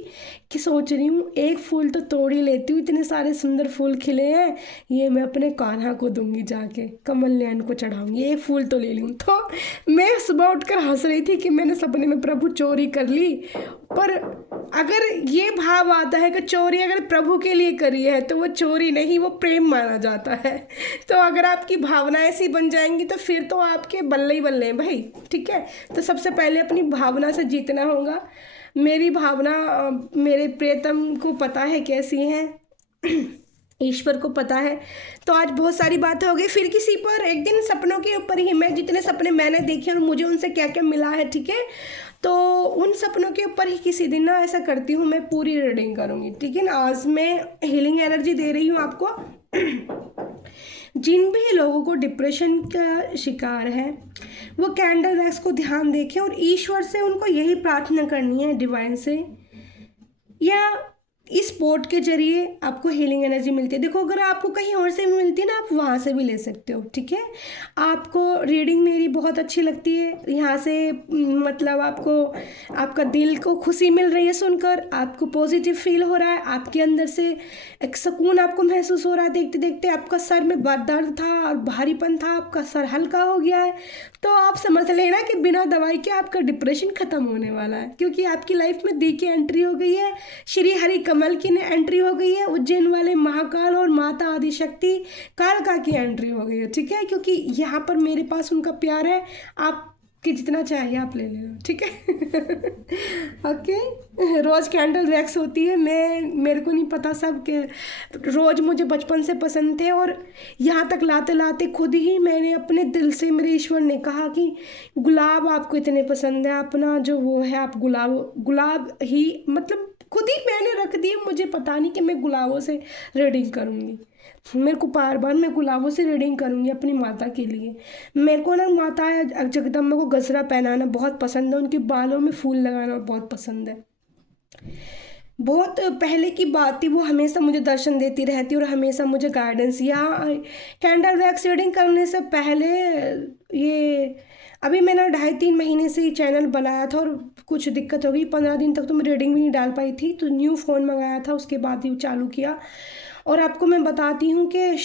कि सोच रही हूँ एक फूल तो तोड़ ही लेती हूँ, इतने सारे सुंदर फूल खिले हैं, ये मैं अपने कान्हा को दूंगी, जाके कमल नयन को चढ़ाऊंगी, एक फूल तो ले लूँ। तो मैं सुबह उठकर हंस रही थी कि मैंने सपने में प्रभु चोरी कर ली, पर अगर ये भाव आता है कि चोरी अगर प्रभु के लिए करी है तो वो चोरी नहीं, वो प्रेम माना जाता है। तो अगर आपकी भावना ऐसी बन जाएंगी तो फिर तो आपके बल्ले ही बल्ले हैं भाई। ठीक है, तो सबसे पहले अपनी भावना से जीतना होगा। मेरी भावना मेरे प्रियतम को पता है कैसी है ईश्वर को पता है। तो आज बहुत सारी बातें हो गई, फिर किसी पर एक दिन सपनों के ऊपर ही, मैं जितने सपने मैंने देखे और मुझे उनसे क्या क्या मिला है, ठीक है, तो उन सपनों के ऊपर ही किसी दिन ना ऐसा करती हूँ, मैं पूरी रीडिंग करूँगी, ठीक है ना। आज मैं हीलिंग एनर्जी दे रही हूँ आपको। जिन भी लोगों को डिप्रेशन का शिकार है वो कैंडल वैक्स को ध्यान देखें और ईश्वर से उनको यही प्रार्थना करनी है, डिवाइन से, या इस पोर्ट के जरिए आपको हीलिंग एनर्जी मिलती है। देखो अगर आपको कहीं और से भी मिलती है ना, आप वहाँ से भी ले सकते हो, ठीक है। आपको रीडिंग मेरी बहुत अच्छी लगती है, यहाँ से मतलब आपको आपका दिल को खुशी मिल रही है सुनकर, आपको पॉजिटिव फील हो रहा है, आपके अंदर से एक सुकून आपको महसूस हो रहा है। देखते देखते आपका सर में दर्द था और भारीपन था, आपका सर हल्का हो गया है। तो आप समझ लेना कि बिना दवाई के आपका डिप्रेशन ख़त्म होने वाला है, क्योंकि आपकी लाइफ में दी की एंट्री हो गई है, श्री हरि कमल की ने एंट्री हो गई है, उज्जैन वाले महाकाल और माता आदिशक्ति कालका की एंट्री हो गई है, ठीक है। क्योंकि यहाँ पर मेरे पास उनका प्यार है, आपके जितना चाहिए आप ले लो, ठीक है। ओके, रोज़ कैंडल वैक्स होती है, मेरे को नहीं पता सब के रोज़ मुझे बचपन से पसंद थे, और यहाँ तक लाते लाते खुद ही मैंने अपने दिल से, मेरे ईश्वर ने कहा कि गुलाब आपको इतने पसंद है, अपना जो वो है आप गुलाब ही, मतलब खुद ही मैंने रख दिए। मुझे पता नहीं कि मैं गुलाबों से रीडिंग करूँगी, मेरे को बार बार मैं गुलाबों से रीडिंग करूँगी अपनी माता के लिए। मेरे को ना माता जगदम्बा को गजरा पहनाना बहुत पसंद है, उनके बालों में फूल लगाना बहुत पसंद है। बहुत पहले की बात थी, वो हमेशा मुझे दर्शन देती रहती और हमेशा मुझे गाइडेंस। यहाँ कैंडल वैक्स रीडिंग करने से पहले, ये अभी मैंने 2.5-3 महीने से ही चैनल बनाया था और कुछ दिक्कत हो गई, 15 दिन तक तो मैं रीडिंग भी नहीं डाल पाई थी, तो न्यू फ़ोन मंगाया था, उसके बाद ही चालू किया। और आपको मैं बताती हूँ कि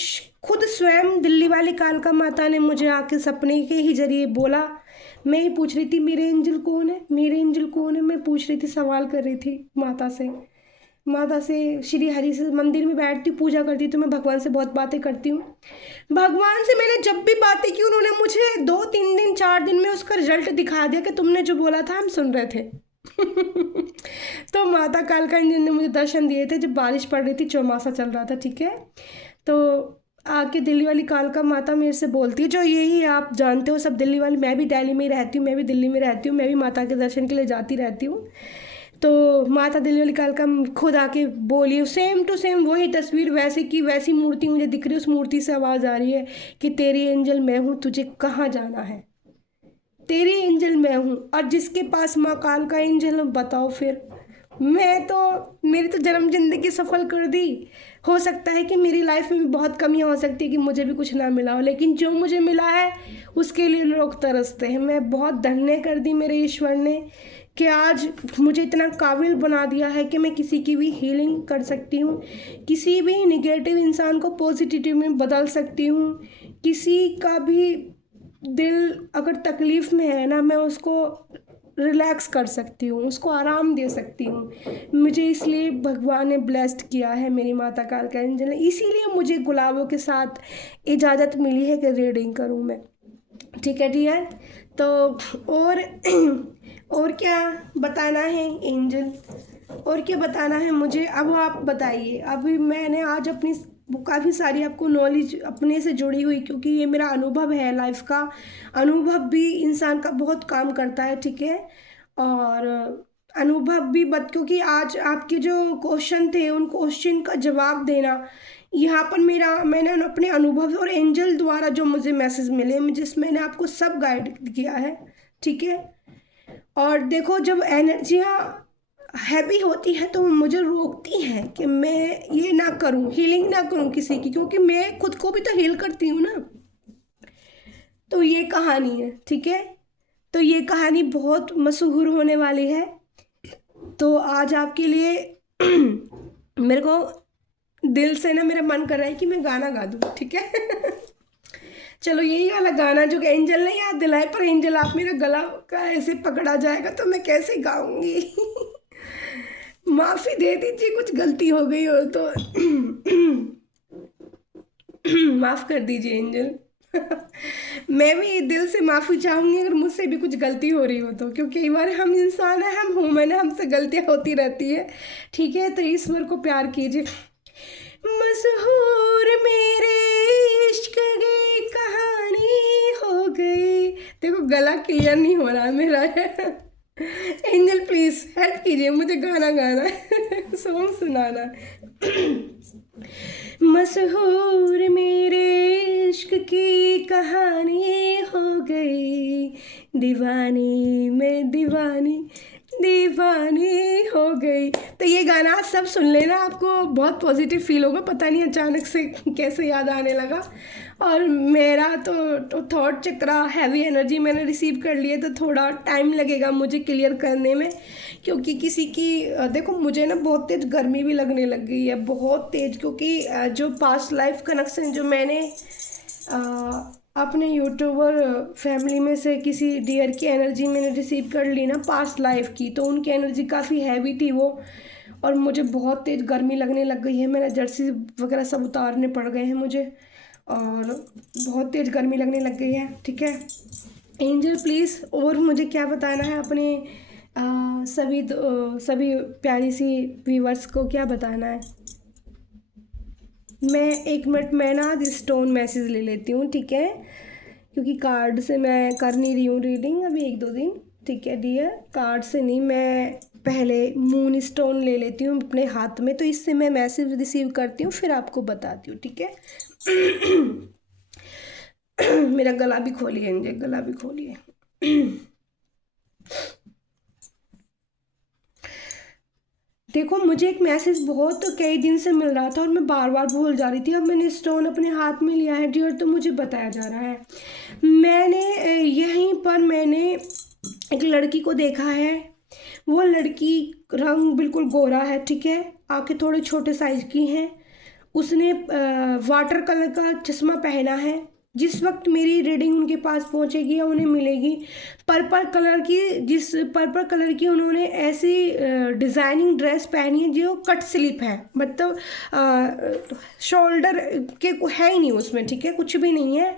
खुद स्वयं दिल्ली वाली कालका माता ने मुझे आके सपने के ही जरिए बोला। मैं ही पूछ रही थी मेरे एंजल कौन है, मेरे एंजल कौन है, मैं पूछ रही थी, सवाल कर रही थी माता से। श्री हरि से मंदिर में बैठती हूँ, पूजा करती हूँ, तो मैं भगवान से बहुत बातें करती हूँ। भगवान से मैंने जब भी बातें की, उन्होंने मुझे 2-3 दिन 4 दिन में उसका रिजल्ट दिखा दिया कि तुमने जो बोला था हम सुन रहे थे। तो माता कालका ने मुझे दर्शन दिए थे जब बारिश पड़ रही थी, चौमासा चल रहा था, ठीक है। तो आके दिल्ली वाली कालका माता मेरे से बोलती है, जो यही आप जानते हो सब दिल्ली वाली, मैं भी दिल्ली में रहती हूँ, मैं भी दिल्ली में रहती हूँ, मैं भी माता के दर्शन के लिए जाती रहती हूँ। तो माता दिल्ली वाली कालका खुद आके बोली, सेम टू सेम वही तस्वीर, वैसे की वैसी मूर्ति मुझे दिख रही है। उस मूर्ति से आवाज़ आ रही है कि तेरी एंजल मैं हूँ, तुझे कहाँ जाना है, तेरी एंजल मैं हूँ। और जिसके पास माँ काल का एंजल, बताओ फिर, मेरी तो जन्म जिंदगी सफल कर दी। हो सकता है कि मेरी लाइफ में भी बहुत कमियां हो सकती है कि मुझे भी कुछ ना मिला हो, लेकिन जो मुझे मिला है उसके लिए लोग तरसते हैं। मैं बहुत धन्य कर दी मेरे ईश्वर ने कि आज मुझे इतना काबिल बना दिया है कि मैं किसी की भी हीलिंग कर सकती हूँ, किसी भी निगेटिव इंसान को पॉजिटिव में बदल सकती हूँ, किसी का भी दिल अगर तकलीफ़ में है ना, मैं उसको रिलैक्स कर सकती हूँ, उसको आराम दे सकती हूँ। मुझे इसलिए भगवान ने ब्लेस्ड किया है, मेरी माता कालका एंजल ने, इसीलिए मुझे गुलाबों के साथ इजाज़त मिली है कि रीडिंग करूँ मैं, ठीक है डियर। तो और क्या बताना है एंजल, और क्या बताना है मुझे, अब आप बताइए। अभी मैंने आज अपनी काफ़ी सारी आपको नॉलेज अपने से जुड़ी हुई, क्योंकि ये मेरा अनुभव है, लाइफ का अनुभव भी इंसान का बहुत काम करता है, ठीक है। और अनुभव भी क्योंकि आज आपके जो क्वेश्चन थे उन क्वेश्चन का जवाब देना यहाँ पर मैंने अपने अनुभव और एंजल द्वारा जो मुझे मैसेज मिले, मैंने आपको सब गाइड किया है, ठीक है। और देखो जब एनर्जियाँ हैवी होती है तो मुझे रोकती हैं कि मैं ये ना करूं, हीलिंग ना करूं किसी की, क्योंकि मैं खुद को भी तो हील करती हूँ ना। तो ये कहानी है, ठीक है। तो ये कहानी बहुत मशहूर होने वाली है। तो आज आपके लिए मेरे को दिल से ना मेरा मन कर रहा है कि मैं गाना गा दूँ, ठीक है। चलो यही वाला गाना जो कि एंजल ने याद दिलाए, पर एंजल आप मेरा गला का ऐसे पकड़ा जाएगा तो मैं कैसे गाऊंगी। माफ़ी दे दीजिए, कुछ गलती हो गई हो तो माफ़ कर दीजिए एंजल। मैं भी दिल से माफ़ी चाहूँगी अगर मुझसे भी कुछ गलती हो रही हो तो, क्योंकि कई बार हम इंसान हैं, हम ह्यूमन हैं, हमसे गलतियाँ होती रहती है, ठीक है। तो ईश्वर को प्यार कीजिए। मशहूर क्लियर नहीं हो रहा है मेरा। एंजल प्लीज हेल्प कीजिए, मुझे गाना गाना है, सॉन्ग सुनाना है। मशहूर मेरे इश्क की कहानी हो गई, दीवानी मैं दीवानी दीवानी हो गई। तो ये गाना सब सुन लेना, आपको बहुत पॉजिटिव फील होगा। पता नहीं अचानक से कैसे याद आने लगा। और मेरा तो थॉट चक्रा हैवी एनर्जी मैंने रिसीव कर लिया, तो थोड़ा टाइम लगेगा मुझे क्लियर करने में, क्योंकि किसी की देखो मुझे ना बहुत तेज़ गर्मी भी लगने लग गई है, बहुत तेज़। क्योंकि जो पास्ट लाइफ कनेक्शन जो मैंने अपने यूट्यूबर फैमिली में से किसी डियर की एनर्जी मैंने रिसीव कर ली ना पास्ट लाइफ की, तो उनकी एनर्जी काफ़ी हैवी थी वो, और मुझे बहुत तेज़ गर्मी लगने लग गई है। मेरा जर्सी वगैरह सब उतारने पड़ गए हैं मुझे, और बहुत तेज़ गर्मी लगने लग गई है। ठीक है एंजल प्लीज़, और मुझे क्या बताना है अपने सभी प्यारी सी व्यूवर्स को क्या बताना है। मैं 1 मिनट में ना स्टोन मैसेज ले लेती हूँ, ठीक है, क्योंकि कार्ड से मैं कर नहीं रही हूँ रीडिंग अभी 1-2 दिन। ठीक है डियर, कार्ड से नहीं, मैं पहले मून स्टोन ले लेती हूँ अपने हाथ में, तो इससे मैं मैसेज रिसीव करती हूँ, फिर आपको बताती हूँ। ठीक है मेरा गला भी खोलिए एंजल, गला भी खोलिए। देखो मुझे एक मैसेज बहुत कई दिन से मिल रहा था और मैं बार बार भूल जा रही थी। अब मैंने स्टोन अपने हाथ में लिया है डियर, तो मुझे बताया जा रहा है, मैंने यहीं पर मैंने एक लड़की को देखा है। वो लड़की रंग बिल्कुल गोरा है, ठीक है, आंखें थोड़े छोटे साइज की हैं। उसने वाटर कलर का चश्मा पहना है। जिस वक्त मेरी रीडिंग उनके पास पहुंचेगी या उन्हें मिलेगी, पर्पल कलर की, जिस पर्पल कलर की उन्होंने ऐसी डिज़ाइनिंग ड्रेस पहनी है जो कट स्लीप है, मतलब शोल्डर के है ही नहीं उसमें, ठीक है, कुछ भी नहीं है।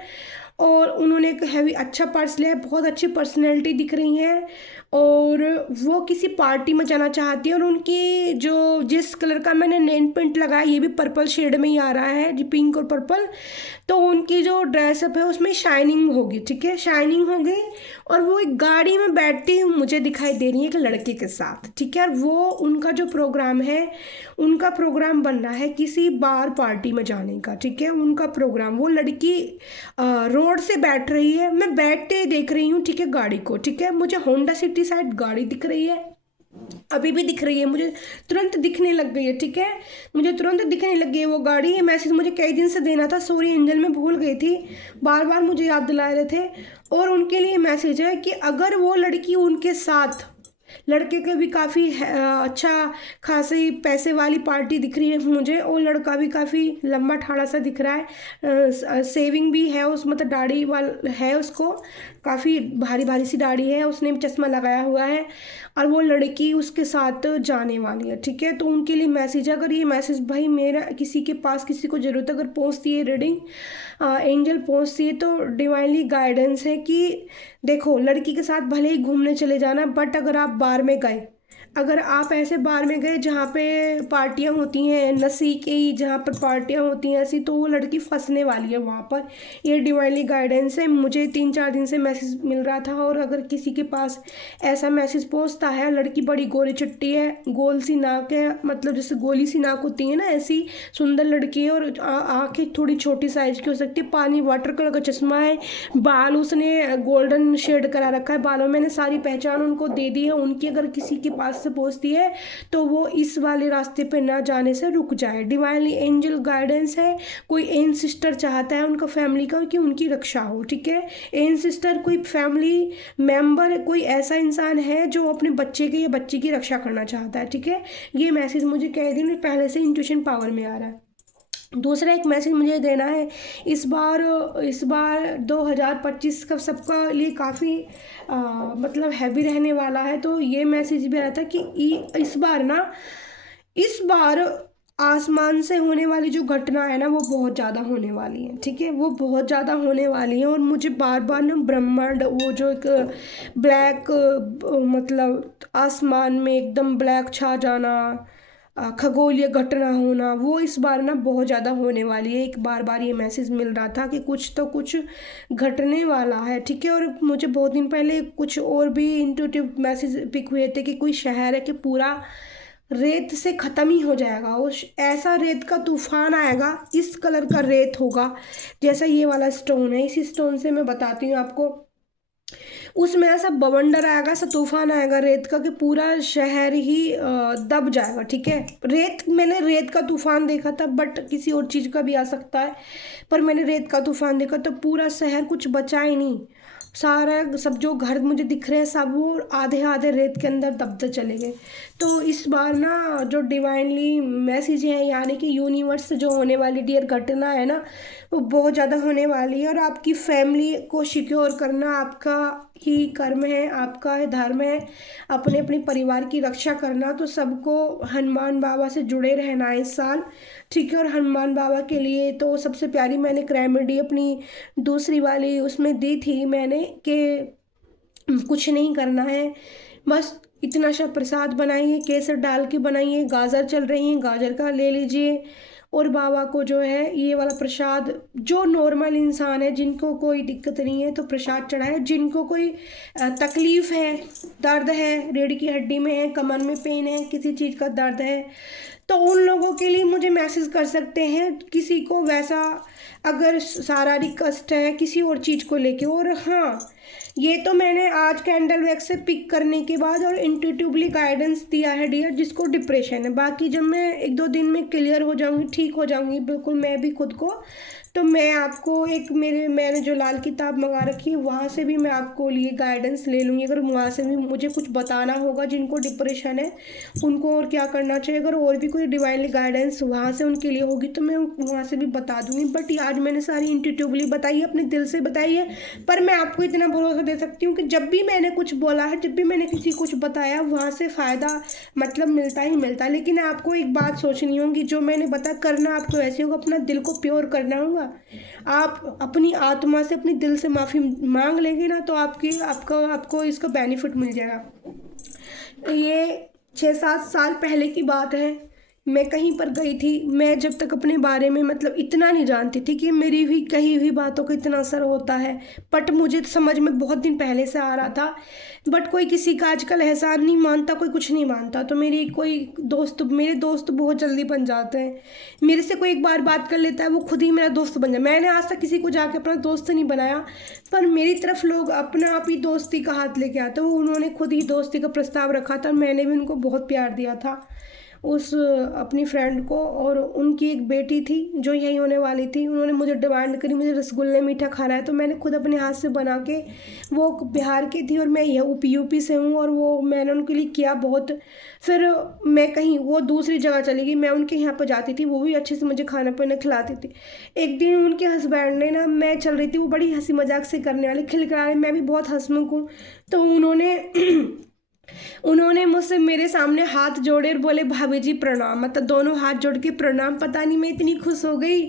और उन्होंने एक हैवी अच्छा पर्स लिया है, बहुत अच्छी पर्सनैलिटी दिख रही है, और वो किसी पार्टी में जाना चाहती है। और उनकी जो जिस कलर का मैंने नेल पेंट लगाया, ये भी पर्पल शेड में ही आ रहा है, जो पिंक और पर्पल, तो उनकी जो ड्रेसअप है उसमें शाइनिंग होगी, ठीक है, शाइनिंग होगी। और वो एक गाड़ी में बैठती हुई मुझे दिखाई दे रही है एक लड़के के साथ, ठीक है। और वो उनका जो प्रोग्राम है, उनका प्रोग्राम बन रहा है किसी बार पार्टी में जाने का, ठीक है, उनका प्रोग्राम। वो लड़की रोड से बैठ रही है, मैं बैठते देख रही हूँ, ठीक है, गाड़ी को, ठीक है। मुझे होंडा सिटी साइड गाड़ी दिख रही है, अभी भी दिख रही है, मुझे तुरंत दिखने लग गई है, ठीक है, मुझे तुरंत दिखने लग गई है वो गाड़ी। ये मैसेज मुझे कई दिन से देना था, सॉरी एंजल, मैं भूल गई थी, बार बार मुझे याद दिला रहे थे। और उनके लिए मैसेज है कि अगर वो लड़की उनके साथ, लड़के के भी काफ़ी अच्छा खासी पैसे वाली पार्टी दिख रही है मुझे, और लड़का भी काफ़ी लंबा ठाड़ा सा दिख रहा है, सेविंग भी है उस, मतलब दाढ़ी वाल है उसको, काफ़ी भारी भारी सी दाढ़ी है, उसने भी चश्मा लगाया हुआ है, और वो लड़की उसके साथ जाने वाली है, ठीक है। तो उनके लिए मैसेज है, अगर ये मैसेज भाई मेरा किसी के पास, किसी को ज़रूरत अगर पहुंचती है रीडिंग एंजल पहुंचती है, तो डिवाइनली गाइडेंस है कि देखो लड़की के साथ भले ही घूमने चले जाना, बट अगर आप बार में गए, अगर आप ऐसे बार में गए जहाँ पे पार्टियाँ होती हैं, नसी की जहाँ पर पार्टियाँ होती हैं ऐसी, तो वो लड़की फंसने वाली है वहाँ पर। ये डिवाइनली गाइडेंस है, मुझे 3-4 दिन से मैसेज मिल रहा था। और अगर किसी के पास ऐसा मैसेज पहुँचता है, लड़की बड़ी गोरी चुट्टी है, गोल सी नाक है, मतलब जैसे गोली सी नाक होती है ना, ऐसी सुंदर लड़की है, और आँखें थोड़ी छोटी साइज की हो सकती है, पानी वाटर कलर का चश्मा है, बाल उसने गोल्डन शेड करा रखा है बालों, मैंने सारी पहचान उनको दे दी है उनकी। अगर किसी के पास से पहुंचती है तो वो इस वाले रास्ते पे ना जाने से रुक जाए, डिवाइनली एंजल गाइडेंस है। कोई एंसेस्टर चाहता है उनका फैमिली का कि उनकी रक्षा हो, ठीक है, एंसेस्टर कोई फैमिली मेंबर, कोई ऐसा इंसान है जो अपने बच्चे के या बच्ची की रक्षा करना चाहता है, ठीक है। ये मैसेज मुझे कई दिन पहले से इंट्यूशन पावर में आ रहा है। दूसरा एक मैसेज मुझे देना है, इस बार 2025 का सबका लिए काफ़ी मतलब हैवी रहने वाला है। तो ये मैसेज भी आया था कि इस बार आसमान से होने वाली जो घटना है ना, वो बहुत ज़्यादा होने वाली है, ठीक है, वो बहुत ज़्यादा होने वाली है। और मुझे बार बार ना ब्रह्मांड, वो जो एक ब्लैक, मतलब आसमान में एकदम ब्लैक छा जाना, खगोलीय घटना होना, वो इस बार ना बहुत ज़्यादा होने वाली है। एक बार बार ये मैसेज मिल रहा था कि कुछ तो कुछ घटने वाला है, ठीक है। और मुझे बहुत दिन पहले कुछ और भी इंट्यूटिव मैसेज पिक हुए थे कि कोई शहर है कि पूरा रेत से ख़त्म ही हो जाएगा। उस ऐसा रेत का तूफान आएगा, इस कलर का रेत होगा जैसा ये वाला स्टोन है। इसी स्टोन से मैं बताती हूँ आपको, उसमें ऐसा बवंडर आएगा, ऐसा तूफान आएगा रेत का कि पूरा शहर ही दब जाएगा, ठीक है। मैंने रेत का तूफान देखा था, बट किसी और चीज़ का भी आ सकता है, पर मैंने रेत का तूफान देखा तो पूरा शहर कुछ बचा ही नहीं। सारा सब जो घर मुझे दिख रहे हैं सब वो आधे आधे रेत के अंदर दबते चले गए। तो इस बार ना जो डिवाइनली मैसेज है, यानी कि यूनिवर्स से जो होने वाली डियर घटना है ना, वो बहुत ज़्यादा होने वाली है। और आपकी फैमिली को सिक्योर करना आपका ही कर्म है, आपका है धर्म है, अपने अपने परिवार की रक्षा करना। तो सबको हनुमान बाबा से जुड़े रहना है इस साल, ठीक है। और हनुमान बाबा के लिए तो सबसे प्यारी मैंने एक रेमेडी अपनी दूसरी वाली उसमें दी थी मैंने कि कुछ नहीं करना है, बस इतना सा प्रसाद बनाइए, केसर डाल के बनाइए, गाजर चल रही हैं गाजर का ले लीजिए, और बाबा को जो है ये वाला प्रसाद, जो नॉर्मल इंसान है जिनको कोई दिक्कत नहीं है तो प्रसाद चढ़ाए। जिनको कोई तकलीफ़ है, दर्द है, रीढ़ की हड्डी में है, कमर में पेन है, किसी चीज़ का दर्द है, तो उन लोगों के लिए मुझे मैसेज कर सकते हैं। किसी को वैसा अगर शारीरिक कष्ट है किसी और चीज़ को लेके। और हाँ, ये तो मैंने आज कैंडल वैक्स से पिक करने के बाद और इंट्यूटिवली गाइडेंस दिया है डियर, जिसको डिप्रेशन है। बाकी जब मैं 1-2 दिन में क्लियर हो जाऊंगी, ठीक हो जाऊंगी बिल्कुल मैं भी खुद को, तो मैं आपको एक मैंने जो लाल किताब मंगा रखी है वहाँ से भी मैं आपको लिए गाइडेंस ले लूँगी। अगर वहाँ से भी मुझे कुछ बताना होगा जिनको डिप्रेशन है उनको और क्या करना चाहिए, अगर और भी कोई डिवाइनली गाइडेंस वहाँ से उनके लिए होगी तो मैं वहाँ से भी बता दूँगी। बट आज मैंने सारी इंट्यूटिवली बताई है, अपने दिल से बताई है। पर मैं आपको इतना भरोसा दे सकती हूँ कि जब भी मैंने कुछ बोला है, जब भी मैंने किसी को कुछ बताया, वहाँ से फ़ायदा मतलब मिलता ही मिलता है। लेकिन आपको एक बात सोचनी होगी, जो मैंने बता करना आपको ऐसे होगा, अपना दिल को प्योर करना होगा। आप अपनी आत्मा से अपनी दिल से माफ़ी मांग लेंगे ना, तो आपको इसका बेनिफिट मिल जाएगा। ये 6-7 साल पहले की बात है, मैं कहीं पर गई थी। मैं जब तक अपने बारे में मतलब इतना नहीं जानती थी कि मेरी हुई कही हुई बातों का इतना असर होता है, बट मुझे तो समझ में बहुत दिन पहले से आ रहा था। बट कोई किसी का आजकल एहसान नहीं मानता, कोई कुछ नहीं मानता। तो मेरे दोस्त बहुत जल्दी बन जाते हैं। मेरे से कोई एक बार बात कर लेता है, वो खुद ही मेरा दोस्त बन जाए। मैंने आज तक किसी को जाके अपना दोस्त नहीं बनाया, पर मेरी तरफ लोग अपना आप ही दोस्ती का हाथ लेके आते। वो उन्होंने खुद ही दोस्ती का प्रस्ताव रखा था, मैंने भी उनको बहुत प्यार दिया था उस अपनी फ्रेंड को। और उनकी एक बेटी थी जो यही होने वाली थी, उन्होंने मुझे डिमांड करी मुझे रसगुल्ले मीठा खाना है, तो मैंने खुद अपने हाथ से बना के, वो बिहार की थी और मैं यूपी से हूँ, और वो मैंने उनके लिए किया बहुत। फिर मैं कहीं वो दूसरी जगह चली गई, मैं उनके यहाँ पर जाती थी, वो भी अच्छे से मुझे खाना पीना खिलाती थी। एक दिन उनके हस्बैंड ने ना, मैं चल रही थी, वो बड़ी हंसी मजाक से करने वाले, खिलखिला रहे, मैं भी बहुत हंसमुख हूँ, तो उन्होंने मुझसे मेरे सामने हाथ जोड़े और बोले भाभी जी प्रणाम, मतलब दोनों हाथ जोड़ के प्रणाम। पता नहीं मैं इतनी खुश हो गई।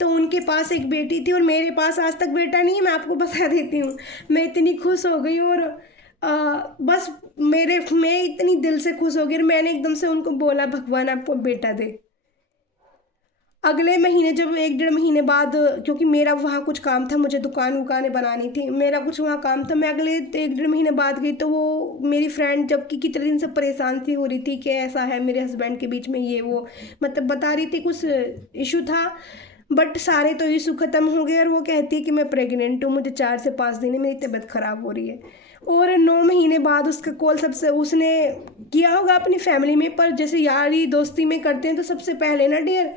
तो उनके पास एक बेटी थी और मेरे पास आज तक बेटा नहीं है, मैं आपको बता देती हूँ। मैं इतनी खुश हो गई और बस मैं इतनी दिल से खुश हो गई और मैंने एकदम से उनको बोला भगवान आपको बेटा दे। अगले महीने जब 1-1.5 महीने बाद, क्योंकि मेरा वहाँ कुछ काम था, मुझे दुकानें बनानी थी, मेरा कुछ वहाँ काम था, मैं अगले 1-1.5 महीने बाद गई। तो वो मेरी फ्रेंड जबकि कितने दिन से परेशान थी, हो रही थी कि ऐसा है मेरे हस्बैंड के बीच में ये वो, मतलब बता रही थी कुछ इशू था, बट सारे तो इशू ख़त्म हो गए। और वो कहती है कि मैं प्रेग्नेंट हूँ, मुझे 4 से 5 दिन है, मेरी तबीयत ख़राब हो रही है। और 9 महीने बाद उसका कॉल सबसे उसने किया होगा अपनी फैमिली में, पर जैसे यारी दोस्ती में करते हैं तो सबसे पहले ना डियर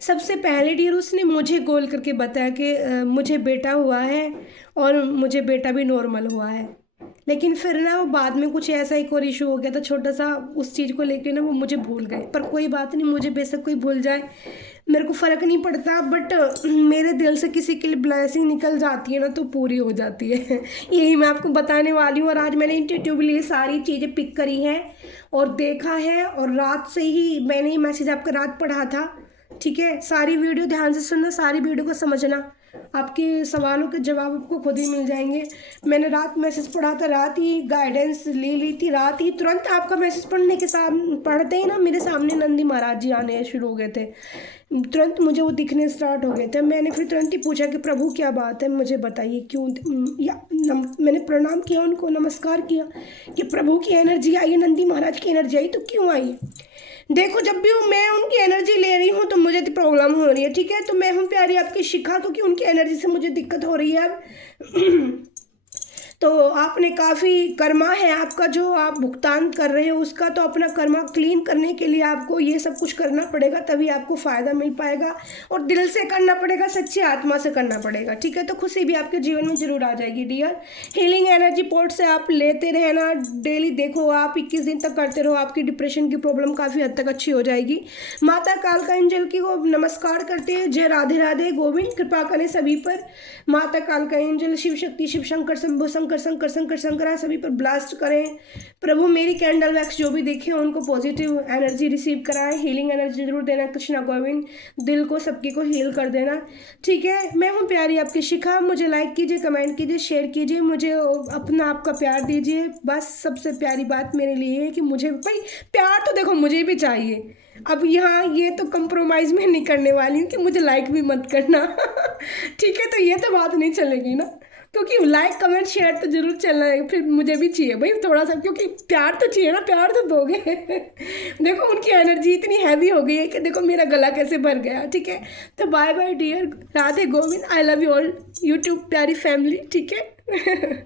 सबसे पहले डियर उसने मुझे कॉल करके बताया कि मुझे बेटा हुआ है और मुझे बेटा भी नॉर्मल हुआ है। लेकिन फिर ना वो बाद में कुछ ऐसा एक और इशू हो गया था छोटा सा, उस चीज़ को लेके ना वो मुझे भूल गए। पर कोई बात नहीं, मुझे बेशक कोई भूल जाए, मेरे को फ़र्क नहीं पड़ता, बट मेरे दिल से किसी के लिए ब्लेसिंग निकल जाती है ना तो पूरी हो जाती है। यही मैं आपको बताने वाली हूँ। और आज मैंने इंट्यूटिवली सारी चीज़ें पिक करी हैं और देखा है, और रात से ही मैंने ये मैसेज आपका रात पढ़ा था, ठीक है, सारी वीडियो ध्यान से सुनना, सारी वीडियो को समझना, आपके सवालों के जवाब आपको खुद ही मिल जाएंगे। मैंने रात मैसेज पढ़ा था, रात ही गाइडेंस ले ली थी, रात ही तुरंत आपका मैसेज पढ़ने के साथ पढ़ते ही ना मेरे सामने नंदी महाराज जी आने शुरू हो गए थे, तुरंत मुझे वो दिखने स्टार्ट हो गए थे। मैंने फिर तुरंत ही पूछा कि प्रभु क्या बात है, मुझे बताइए क्यों, मैंने प्रणाम किया उनको, नमस्कार किया कि प्रभु की एनर्जी आई है, नंदी महाराज की एनर्जी आई, तो क्यों आई। देखो जब भी मैं उनकी एनर्जी ले रही हूँ तो मुझे तो प्रॉब्लम हो रही है, ठीक है, तो मैं हूँ प्यारी आपकी शिखा, क्योंकि उनकी एनर्जी से मुझे दिक्कत हो रही है अब। तो आपने काफ़ी कर्मा है आपका, जो आप भुगतान कर रहे हो उसका, तो अपना कर्मा क्लीन करने के लिए आपको ये सब कुछ करना पड़ेगा, तभी आपको फ़ायदा मिल पाएगा, और दिल से करना पड़ेगा, सच्ची आत्मा से करना पड़ेगा, ठीक है। तो खुशी भी आपके जीवन में ज़रूर आ जाएगी डियर। हीलिंग एनर्जी पोर्ट से आप लेते रहना डेली, देखो आप 21 दिन तक करते रहो, आपकी डिप्रेशन की प्रॉब्लम काफ़ी हद तक अच्छी हो जाएगी। माता कालका एंजल की को नमस्कार करते हैं, जय राधे राधे गोविंद, कृपा करें सभी पर। माता कालका एंजल, शिव शक्ति, शिव शंकर, शंभो शंकर, शंकर शंकर शंकरा, सभी पर ब्लास्ट करें। प्रभु मेरी कैंडल वैक्स जो भी देखे उनको पॉजिटिव एनर्जी रिसीव कराएं, हीलिंग एनर्जी जरूर देना कृष्णा गोविंद, दिल को सबकी को हील कर देना, ठीक है। मैं हूँ प्यारी आपकी शिखा, मुझे लाइक कीजिए, कमेंट कीजिए, शेयर कीजिए, मुझे अपना आपका प्यार दीजिए, बस सबसे प्यारी बात मेरे लिए है कि मुझे भाई प्यार तो देखो मुझे भी चाहिए, अब यहाँ ये तो कंप्रोमाइज़ में नहीं करने वाली हूँ कि मुझे लाइक भी मत करना ठीक है, तो ये तो बात नहीं चलेगी ना, क्योंकि लाइक कमेंट शेयर तो जरूर चलना है, फिर मुझे भी चाहिए भाई थोड़ा सा, क्योंकि प्यार तो चाहिए ना, प्यार तो दोगे देखो उनकी एनर्जी इतनी हैवी हो गई है कि देखो मेरा गला कैसे भर गया, ठीक है। तो bye bye dear, Radhe Govind, I love you all YouTube प्यारी फैमिली, ठीक है